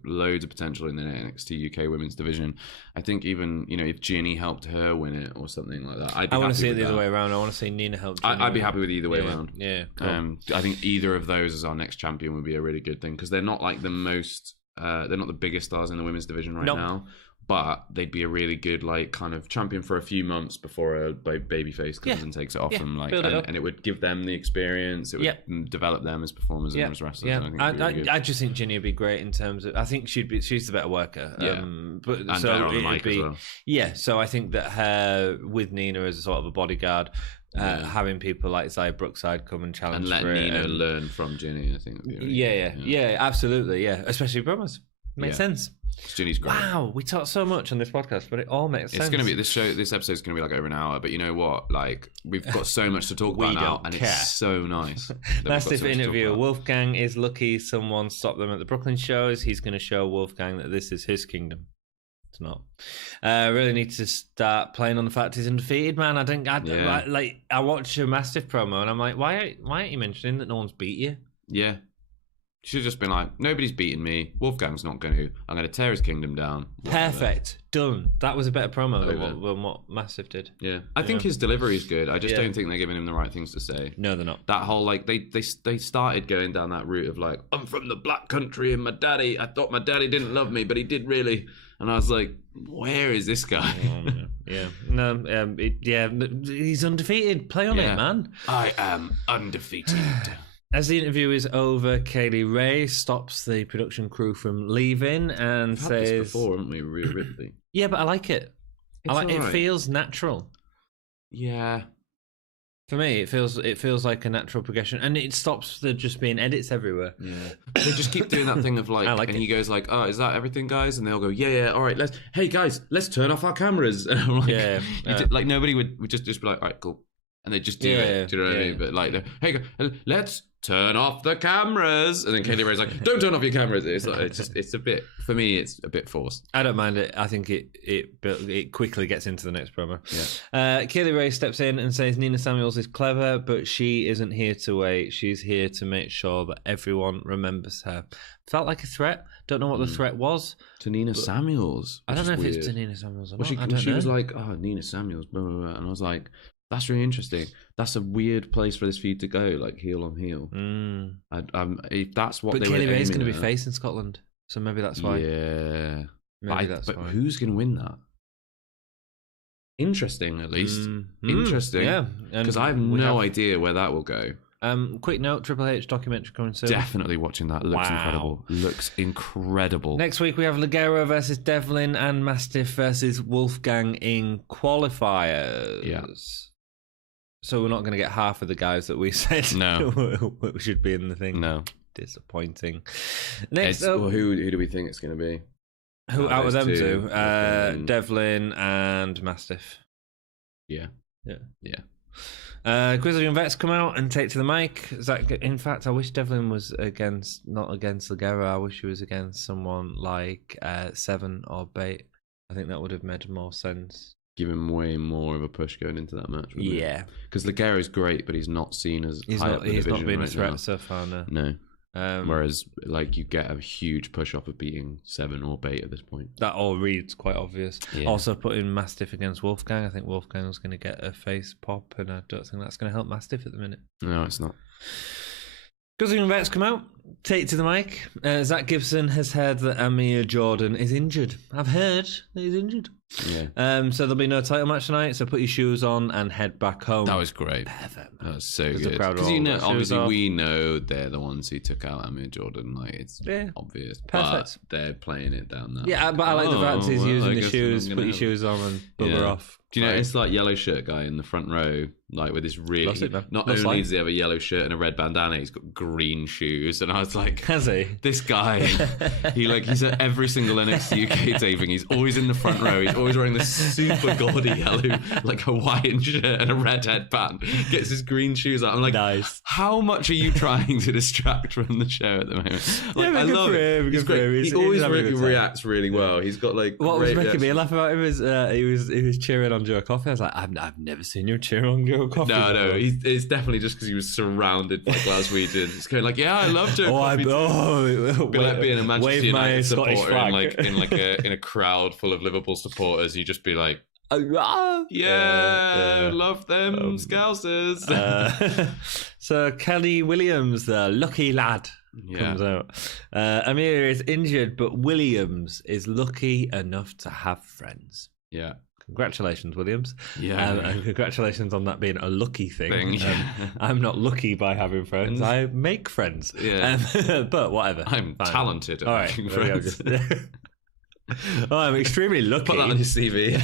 potential in the NXT UK women's division. I think even, you know, if Ginny helped her win it or something like that, I want to see it the other way around. I want to see Nina help Ginny. I'd be happy with either way around. Yeah. Cool. I think either of those as our next champion would be a really good thing because they're not like the most, they're not the biggest stars in the women's division right now. But they'd be a really good, like, kind of champion for a few months before a babyface comes and takes it off them, like, and it would give them the experience. It would develop them as performers and as wrestlers. Yeah, and I just think Ginny would be great in terms of. I think she's the better worker. But and so better on the mic as well. Yeah, so I think that her with Nina as a sort of a bodyguard. Having people like Zaya Brookside come and challenge and let Nina learn from Ginny, I think. Would be really absolutely, especially promos. Makes sense. Ginny's great. Wow, we talked so much on this podcast, but it all makes sense. It's going to be this episode's going to be like over an hour, but you know what? Like, we've got so much to talk about now, and it's so nice. Massive interview. Wolfgang is lucky someone stopped them at the Brooklyn shows. He's going to show Wolfgang that this is his kingdom. It's not. Really need to start playing on the fact he's undefeated, man. I watch a Mastiff promo, and I'm like, why aren't you mentioning that no one's beat you? Yeah. Should have just been like, nobody's beating me. Wolfgang's not going to. I'm going to tear his kingdom down. Perfect. Done. That was a better promo than what Massive did. Yeah. I think his delivery is good. I just don't think they're giving him the right things to say. No, they're not. That whole, like, they started going down that route of, like, I'm from the black country and I thought my daddy didn't love me, but he did really. And I was like, where is this guy? He's undefeated. Play on it, man. I am undefeated. As the interview is over, Kaylee Ray stops the production crew from leaving and says... We've had this before, haven't we, Rhea Ripley? Yeah, but I like it. It feels natural. Yeah. For me, it feels like a natural progression, and it stops there just being edits everywhere. Yeah, they just keep doing that thing of like, he goes like, "Oh, is that everything, guys?" And they'll go, "Yeah, all right, hey guys, let's turn off our cameras." And I'm like, like nobody would just be like, "All right, cool," and they just do it. Do you know what I mean? But like, hey, let's turn off the cameras, and then Kaylee Ray's like, don't turn off your cameras. It's a bit, for me, it's a bit forced. I don't mind it. I think it quickly gets into the next promo. Kaylee Ray steps in and says Nina Samuels is clever, but she isn't here to wait. She's here to make sure that everyone remembers her. Felt like a threat. Don't know what the threat was. To Nina Samuels. I don't know if it's to Nina Samuels or not. She was like, oh, Nina Samuels, blah, blah, blah. And I was like, that's really interesting. That's a weird place for this feud to go, like heel on heel. If that's what they were aiming at. But Kaylee Ray's going to be face in Scotland, so maybe that's why. Yeah. But why. Who's going to win that? Interesting, at least. Interesting. Yeah. Because I have no idea where that will go. Quick note, Triple H documentary coming soon. Definitely watching that. Looks incredible. Looks incredible. Next week we have Ligero versus Devlin and Mastiff versus Wolfgang in qualifiers. Yeah. So we're not going to get half of the guys that we said should be in the thing. No. Disappointing. Next up, who do we think it's going to be? Who out of them two? Devlin and Mastiff. Yeah. Grizzly and Vets come out and take to the mic. In fact, I wish Devlin was not against Ligero. I wish he was against someone like Seven or Bait. I think that would have made more sense. Give him way more of a push going into that match. Yeah, because Ligero's great, but he's not seen as he's not been right a threat now. so far. No. Whereas, like, you get a huge push off of beating Seven or Bait at this point. That all reads quite obvious. Yeah. Also, putting Mastiff against Wolfgang. I think Wolfgang's going to get a face pop, and I don't think that's going to help Mastiff at the minute. No, it's not. Grizzly and Vets come out, take to the mic. Zach Gibson has heard that Amir Jordan is injured. I've heard that he's injured. Yeah. So there'll be no title match tonight. So put your shoes on and head back home. That was great. Perfect. That was so good. Because obviously we know they're the ones who took out Amir Jordan. Like, it's obvious. Perfect. But they're playing it down now. Yeah, but I like the fact he's using the shoes. Put your shoes on and bugger off. Do you know, it's like yellow shirt guy in the front row, like with his really... Not only does he have a yellow shirt and a red bandana, he's got green shoes. And I was like... Has he? This guy, he's at every single NXT UK taping. He's always in the front row. He's always wearing this super gaudy yellow, like Hawaiian shirt and a red headband. Gets his green shoes out. I'm like, nice. How much are you trying to distract from the show at the moment? Like, I love it. He's great. He always reacts really well. He's got like... What was making me laugh about him is he was cheering on Joe Coffey. I was like, I've never seen you cheer on Joe Coffey. No, it's definitely just because he was surrounded by Glaswegians. It's kind of like, yeah, I love Joe Coffey. Be like being a Manchester United supporter in a crowd full of Liverpool supporters. You just be like, yeah, love them Scousers. So Kenny Williams, the lucky lad, comes out. Amir is injured, but Williams is lucky enough to have friends. Yeah. Congratulations, Williams. Yeah. And congratulations on that being a lucky thing. I'm not lucky by having friends. I make friends. Yeah. But whatever. I'm talented at making friends. I'm extremely lucky. Put that on your CV.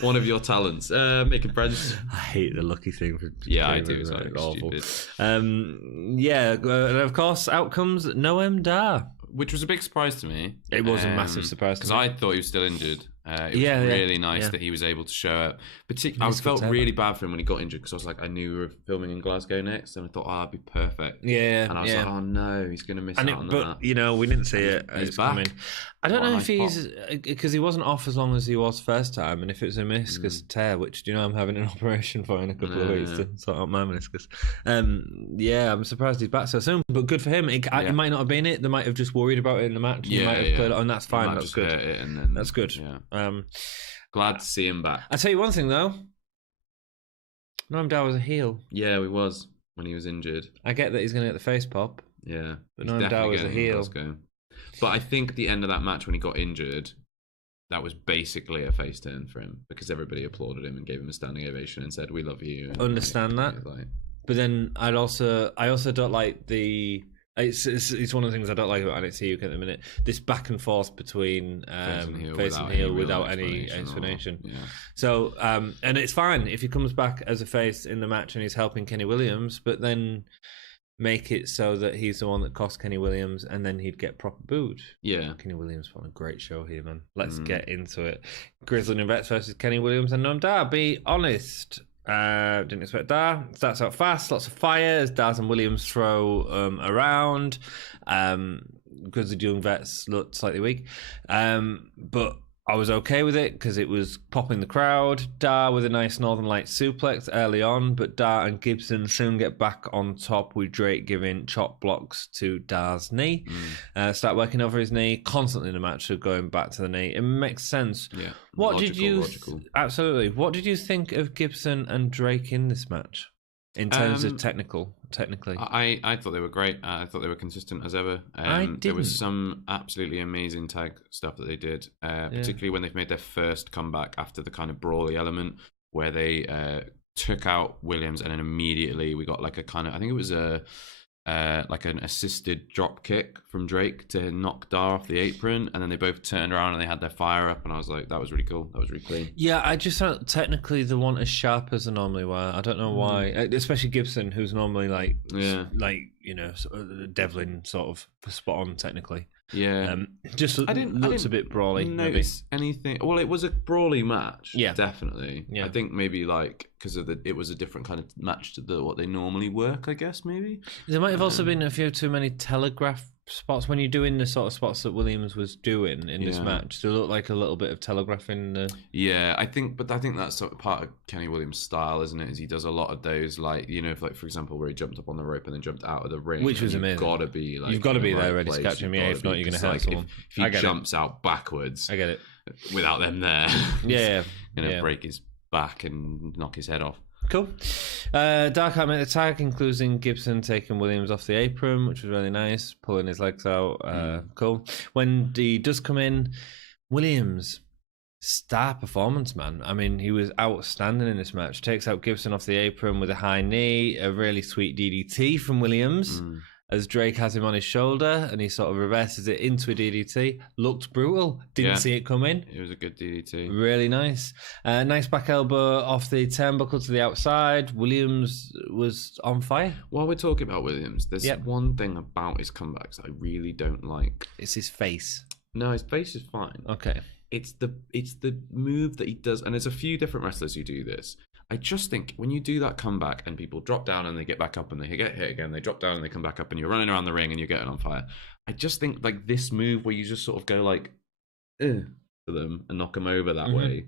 One of your talents. Making friends. I hate the lucky thing. I do. It's like awful. And of course, out comes Noam Dar. Which was a big surprise to me. It was a massive surprise because I thought he was still injured. It was really nice that he was able to show up. I felt really bad for him when he got injured because I was like, I knew we were filming in Glasgow next, and I thought, it'd be perfect. Yeah, and I was like, oh no, he's going to miss out on that. But we didn't see it. He's back. Coming. I don't know if he's because he wasn't off as long as he was first time, and if it was a meniscus tear, which I'm having an operation for in a couple of weeks to sort out my meniscus. I'm surprised he's back so soon, but good for him. It might not have been it. They might have just worried about it in the match. He might have played it on. That's fine. That's good. That's good. Yeah. Glad to see him back. I'll tell you one thing though. Noam Dar was a heel. Yeah, he was when he was injured. I get that he's going to get the face pop. Yeah, but Noam Dar was a heel. But I think at the end of that match when he got injured, that was basically a face turn for him because everybody applauded him and gave him a standing ovation and said, "We love you." And understand that. But then I also don't like the. It's one of the things I don't like about NXT UK at the minute. This back and forth between face and heel without any explanation. So and it's fine if he comes back as a face in the match and he's helping Kenny Williams, but then make it so that he's the one that cost Kenny Williams, and then he'd get proper booed. Yeah, Kenny Williams put on a great show here, man. Let's get into it. Grizzly and Vets versus Kenny Williams and Noam Dar. Be honest. Didn't expect Dar. Starts out fast, lots of fire as Dars and Williams throw around. Because the young vets looked slightly weak. But I was okay with it because it was popping the crowd. Dar with a nice Northern Light suplex early on, but Dar and Gibson soon get back on top with Drake giving chop blocks to Dar's knee. Start working over his knee constantly in the match, so going back to the knee. It makes sense. Yeah. What did you absolutely? What did you think of Gibson and Drake in this match? In terms of technically, I thought they were great. I thought they were consistent as ever. There was some absolutely amazing tag stuff that they did, particularly when they've made their first comeback after the kind of brawly element, where they took out Williams and then immediately we got like a kind of, I think it was like an assisted drop kick from Drake to knock Dar off the apron, and then they both turned around and they had their fire up, and I was like, that was really cool. That was really clean. Yeah, I just thought technically they weren't as sharp as they normally were. I don't know why, especially Gibson, who's normally like sort of Devlin sort of spot on technically. Yeah, just looks a bit brawly. Notice anything? Well, it was a brawly match. Yeah, definitely. Yeah. I think maybe like because of it was a different kind of match to what they normally work. I guess maybe there might have also been a few too many telegraph spots when you're doing the sort of spots that Williams was doing in this match. They look like a little bit of telegraphing. Yeah, I think that's sort of part of Kenny Williams' style, isn't it? Is he does a lot of those, like, you know, if, like, for example, where he jumped up on the rope and then jumped out of the ring, which was amazing. You've got to be there ready to catch him. Yeah, if not, you're going to hurt someone. If he jumps out backwards, I get it. Without them there, break his back and knock his head off. Cool. Dark Art made the tag, including Gibson taking Williams off the apron, which was really nice, pulling his legs out. Cool. When he does come in, Williams, star performance, man. I mean, he was outstanding in this match. Takes out Gibson off the apron with a high knee, a really sweet DDT from Williams. As Drake has him on his shoulder and he sort of reverses it into a DDT. Looked brutal. Didn't see it coming. It was a good DDT. Really nice. Nice back elbow off the turnbuckle to the outside. Williams was on fire. While we're talking about Williams, there's one thing about his comebacks I really don't like. It's his face. No, his face is fine. Okay. It's the move that he does, and there's a few different wrestlers who do this. I just think when you do that comeback and people drop down and they get back up and they get hit again, they drop down and they come back up and you're running around the ring and you're getting on fire. I just think like this move where you just sort of go like, to them and knock them over that way.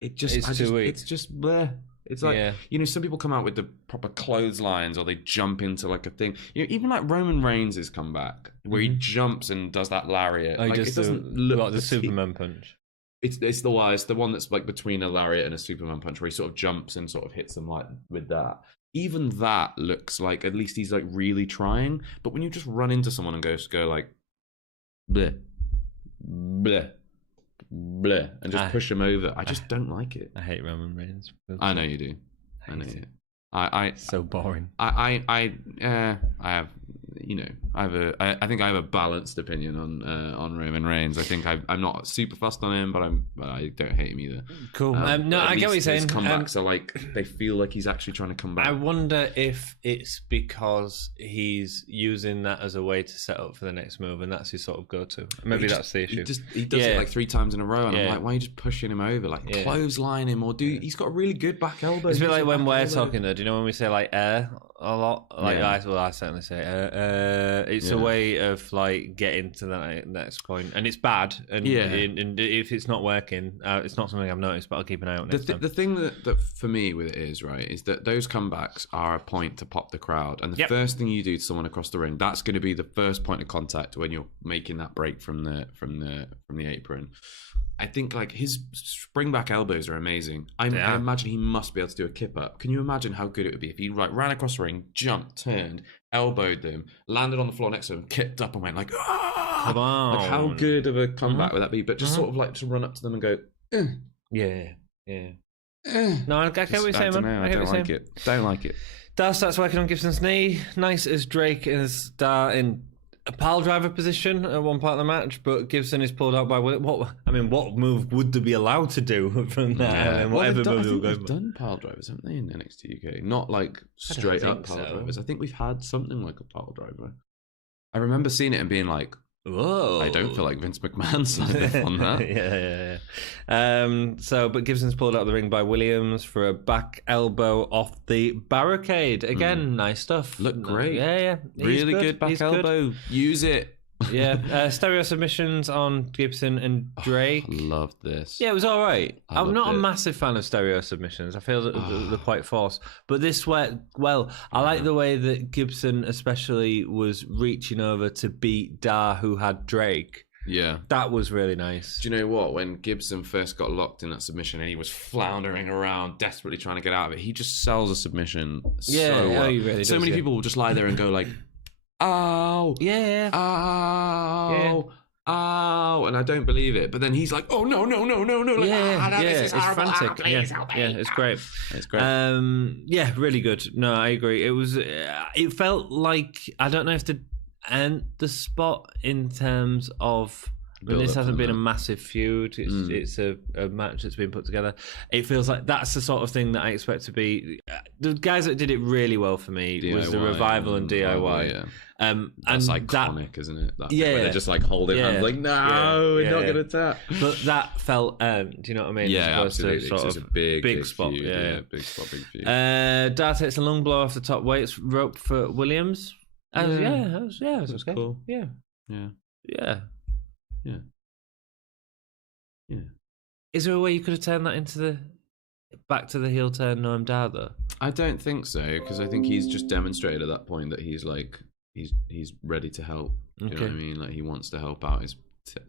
It's just bleh. It's like, you know, some people come out with the proper clotheslines or they jump into like a thing. You know, even like Roman Reigns' comeback where he jumps and does that lariat. Like, it doesn't look like the Superman punch. It's the one that's like between a lariat and a Superman punch where he sort of jumps and sort of hits them like with that. Even that looks like at least he's like really trying. But when you just run into someone and go like bleh, bleh, bleh, and just push him over, I just don't like it. I hate Roman Reigns. I know you do. I know you do. I so boring. I have, you know, I think I have a balanced opinion on Roman Reigns. I think I'm not super fussed on him, but I don't hate him either. Cool. No, I get what you're saying. His comebacks are like they feel like he's actually trying to come back. I wonder if it's because he's using that as a way to set up for the next move, and that's his sort of go-to. Maybe that's the issue. He does it like 3 times in a row, and I'm like, why are you just pushing him over? Like clothesline him or do? He's got a really good back elbow. It's a bit like when we're talking though. Do you know when we say like air a lot? Like I certainly say it's a way of like getting to that next point, and it's bad. And if it's not working, it's not something I've noticed, but I'll keep an eye on next time. The thing that for me with it is right is that those comebacks are a point to pop the crowd, and the first thing you do to someone across the ring, that's going to be the first point of contact when you're making that break from the apron. I think like his spring back elbows are amazing. I imagine he must be able to do a kip up. Can you imagine how good it would be if he ran across the ring, jumped, turned, elbowed them, landed on the floor next to him, kicked up and went like, ah! Come on. Like how good of a comeback would that be? But just sort of like to run up to them and go, yeah. No, I get what you're saying, man. I don't like it. Don't like it. Dar starts working on Gibson's knee. Nice as Drake is Dar in a pile driver position at one part of the match, but Gibson is pulled out by what move would they be allowed to do from that? They've done pile drivers, haven't they, in NXT UK? Not like straight up pile drivers. I think we've had something like a pile driver. I remember seeing it and being like, Whoa. I don't feel like Vince McMahon signed off on that. Yeah. But Gibson's pulled out of the ring by Williams for a back elbow off the barricade. Again, nice stuff. Looked great. Yeah. Really good back elbow. Good. Use it. Yeah. Stereo submissions on Gibson and Drake. Loved this. Yeah, it was all right. I'm not a massive fan of stereo submissions. I feel that they're quite forced. But this went well. I like the way that Gibson especially was reaching over to beat Dar, who had Drake. Yeah. That was really nice. Do you know what? When Gibson first got locked in that submission and he was floundering around, desperately trying to get out of it, he just sells a submission so well. He really does, so many people will just lie there and go like, "Ow, yeah, ow, ow," and I don't believe it. But then he's like, "Oh no, like, it's frantic. Please help me. It's great. It's great. Yeah, really good. No, I agree. It was. It felt like I don't know if to end the spot in terms of. I mean, this hasn't been a massive feud. It's a match that's been put together. It feels like that's the sort of thing that I expect to be. The guys that did it really well for me DIY, was the Revival and DIY. Yeah. That's and iconic, isn't it? That where they're just like holding hands, like, no, we're not going to tap. But that felt earned. Do you know what I mean? Yeah, absolutely. It's a big spot. Feud. Big spot, big feud. Dar takes a long blow off the top weights rope for Williams. It was okay. Cool. Yeah. Is there a way you could have turned that into back to the heel turn Noam Dar though? I don't think so, because I think he's just demonstrated at that point that he's like he's ready to help. You know what I mean? Like he wants to help out his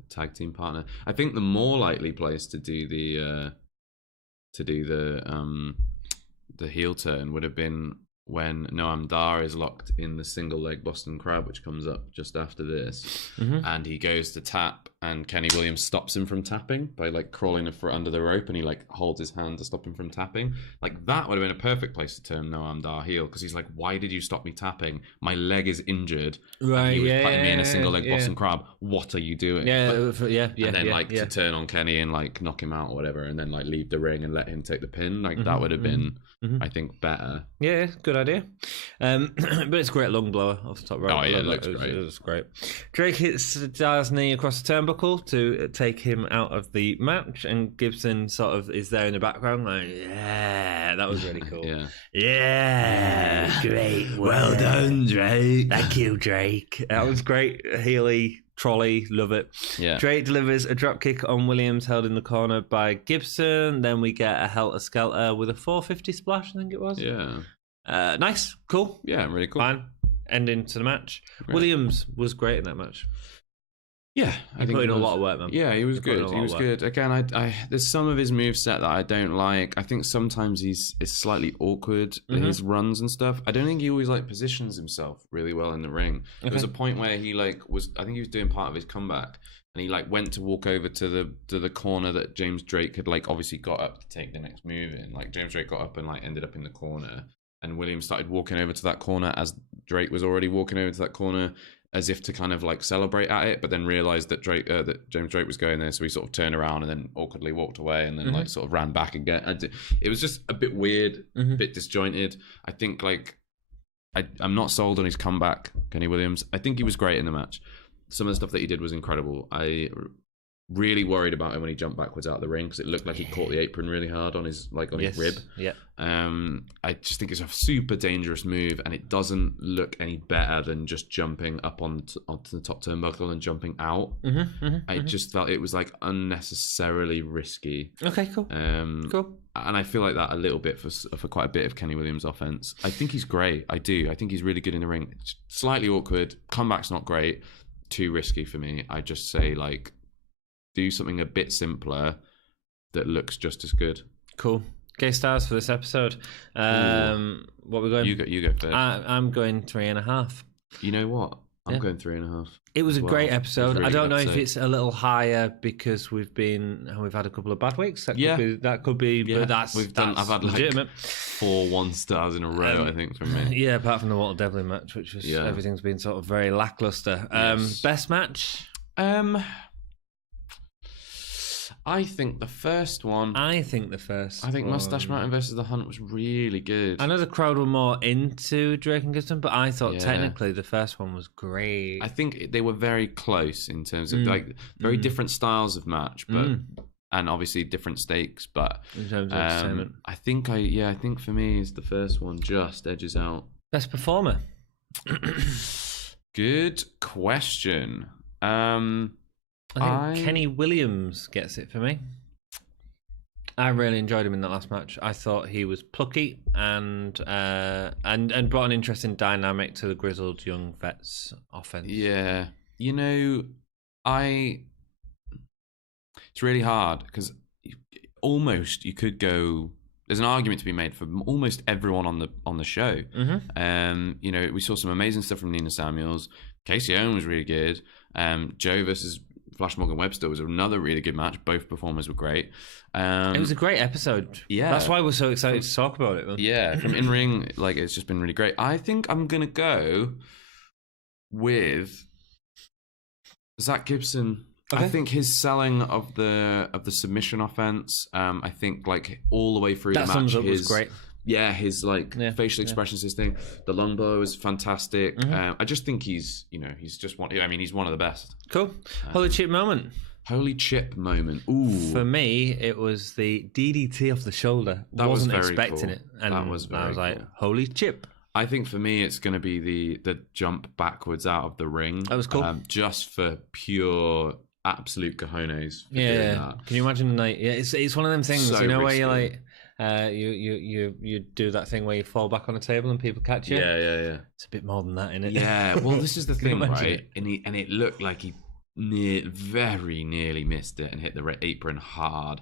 tag team partner. I think the more likely place to do the heel turn would have been when Noam Dar is locked in the single leg Boston Crab, which comes up just after this, and he goes to tap, and Kenny Williams stops him from tapping by like crawling under the rope, and he like holds his hand to stop him from tapping. Like that would have been a perfect place to turn Noam Dar heel, because he's like, "Why did you stop me tapping? My leg is injured. Right? He was putting me in a single leg Boston Crab. What are you doing?" And then to turn on Kenny and like knock him out or whatever, and then like leave the ring and let him take the pin. Like that would have been. I think better. Yeah, good idea. But it's a great long blower off the top rope. Oh yeah, it looks great. It was great. Drake hits Dar's knee across the turnbuckle to take him out of the match, and Gibson sort of is there in the background like, yeah, that was really cool. Yeah, great. Well done, Drake. Thank you, Drake. That was great. Healy. Trolley, love it. Yeah. Drake delivers a dropkick on Williams, held in the corner by Gibson. Then we get a Helter Skelter with a 450 splash, I think it was. Yeah. Nice, cool. Yeah, really cool. Fine. Ending to the match. Right. Williams was great in that match. Yeah, I think put in a lot of work, man. Yeah, he was good. He was good. Again, I there's some of his moveset that I don't like. I think sometimes it's slightly awkward in his runs and stuff. I don't think he always like positions himself really well in the ring. Okay. There was a point where he I think he was doing part of his comeback, and he like went to walk over to the corner that James Drake had like obviously got up to take the next move in. Like James Drake got up and like ended up in the corner, and Williams started walking over to that corner as Drake was already walking over to that corner, as if to kind of like celebrate at it, but then realized that James Drake was going there, so he sort of turned around and then awkwardly walked away, and then like sort of ran back again. It was just a bit weird, a bit disjointed. I think like I'm not sold on his comeback, Kenny Williams. I think he was great in the match. Some of the stuff that he did was incredible. I really worried about him when he jumped backwards out of the ring, because it looked like he caught the apron really hard on his his rib. Yeah. I just think it's a super dangerous move, and it doesn't look any better than just jumping up onto the top turnbuckle and jumping out. I just felt it was like unnecessarily risky. Okay, cool. Cool. And I feel like that a little bit for quite a bit of Kenny Williams' offense. I think he's great. I do. I think he's really good in the ring. It's slightly awkward. Comeback's not great. Too risky for me. I just say like, do something a bit simpler that looks just as good. Cool. Okay, stars for this episode. What are we going? You go first. I'm going 3.5. You know what? I'm going 3.5. It was a great episode. Really I don't know if it's a little higher because we've had a couple of bad weeks. That could be. But I've had legitimate. 4 1-stars in a row, I think, from me. Yeah, apart from the Walter Devlin match, which was everything's been sort of very lackluster. Best match. I think the first one. I think Moustache Mountain versus The Hunt was really good. I know the crowd were more into Drake and Gibson, but I thought technically the first one was great. I think they were very close in terms of like very different styles of match, but and obviously different stakes. But in terms of entertainment, I think for me is the first one just edges out. Best performer. Good question. I think Kenny Williams gets it for me. I really enjoyed him in that last match. I thought he was plucky and brought an interesting dynamic to the grizzled young vets offense. Yeah, it's really hard because almost you could go. There's an argument to be made for almost everyone on the show. We saw some amazing stuff from Nina Samuels. Casey Owen was really good. Joe versus Flash Morgan Webster was another really good match. Both performers were great. It was a great episode. Yeah, that's why we're so excited to talk about it. Yeah, from in ring, like it's just been really great. I think I'm gonna go with Zach Gibson. Okay. I think his selling of the submission offense, I think like all the way through the match, was great. Yeah, his facial expressions, his thing. The long blow is fantastic. I just think he's just one. I mean, he's one of the best. Cool. Holy chip moment. Holy chip moment. Ooh. For me, it was the DDT off the shoulder. That wasn't was very expecting cool. it, and that was very I was like, cool. holy chip. I think for me, it's going to be the jump backwards out of the ring. That was cool. Just for pure absolute cojones. For doing that. Can you imagine? Like, it's one of them things, So where risky. you're like. You do that thing where you fall back on a table and people catch you. Yeah. It's a bit more than that, isn't it? Yeah. Well, this is the thing, right? It? And it looked like he very nearly missed it and hit the apron hard.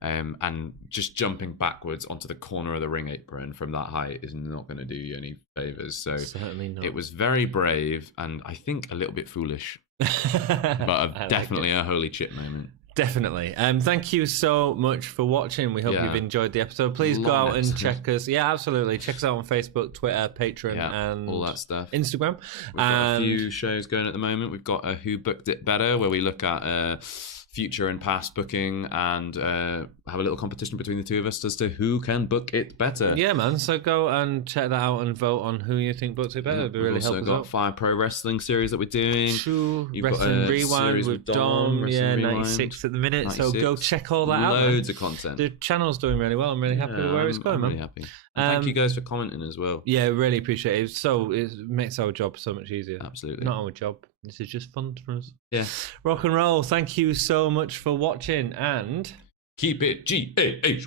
And just jumping backwards onto the corner of the ring apron from that height is not going to do you any favors. So certainly not. It was very brave and I think a little bit foolish, but definitely a holy chip moment. Definitely. Thank you so much for watching. We hope you've enjoyed the episode. Please go out and check us. Yeah, absolutely. Check us out on Facebook, Twitter, Patreon, and all that stuff. Instagram. We've got a few shows going at the moment. We've got a Who Booked It Better, where we look at future and past booking and have a little competition between the two of us as to who can book it better. Yeah, man. So go and check that out and vote on who you think booked it better. It'd be really helpful. We've also got 5 pro wrestling series that we're doing. True. Wrestling Rewind with Dom. Yeah, 96 at the minute. 96. So go check all that out. Loads of content. The channel's doing really well. I'm really happy with where it's going, I'm man. Really happy. Thank you guys for commenting as well. Yeah, really appreciate it. It makes our job so much easier. Absolutely. Not our job. This is just fun for us. Yeah. Rock and roll. Thank you so much for watching and keep it GAHY.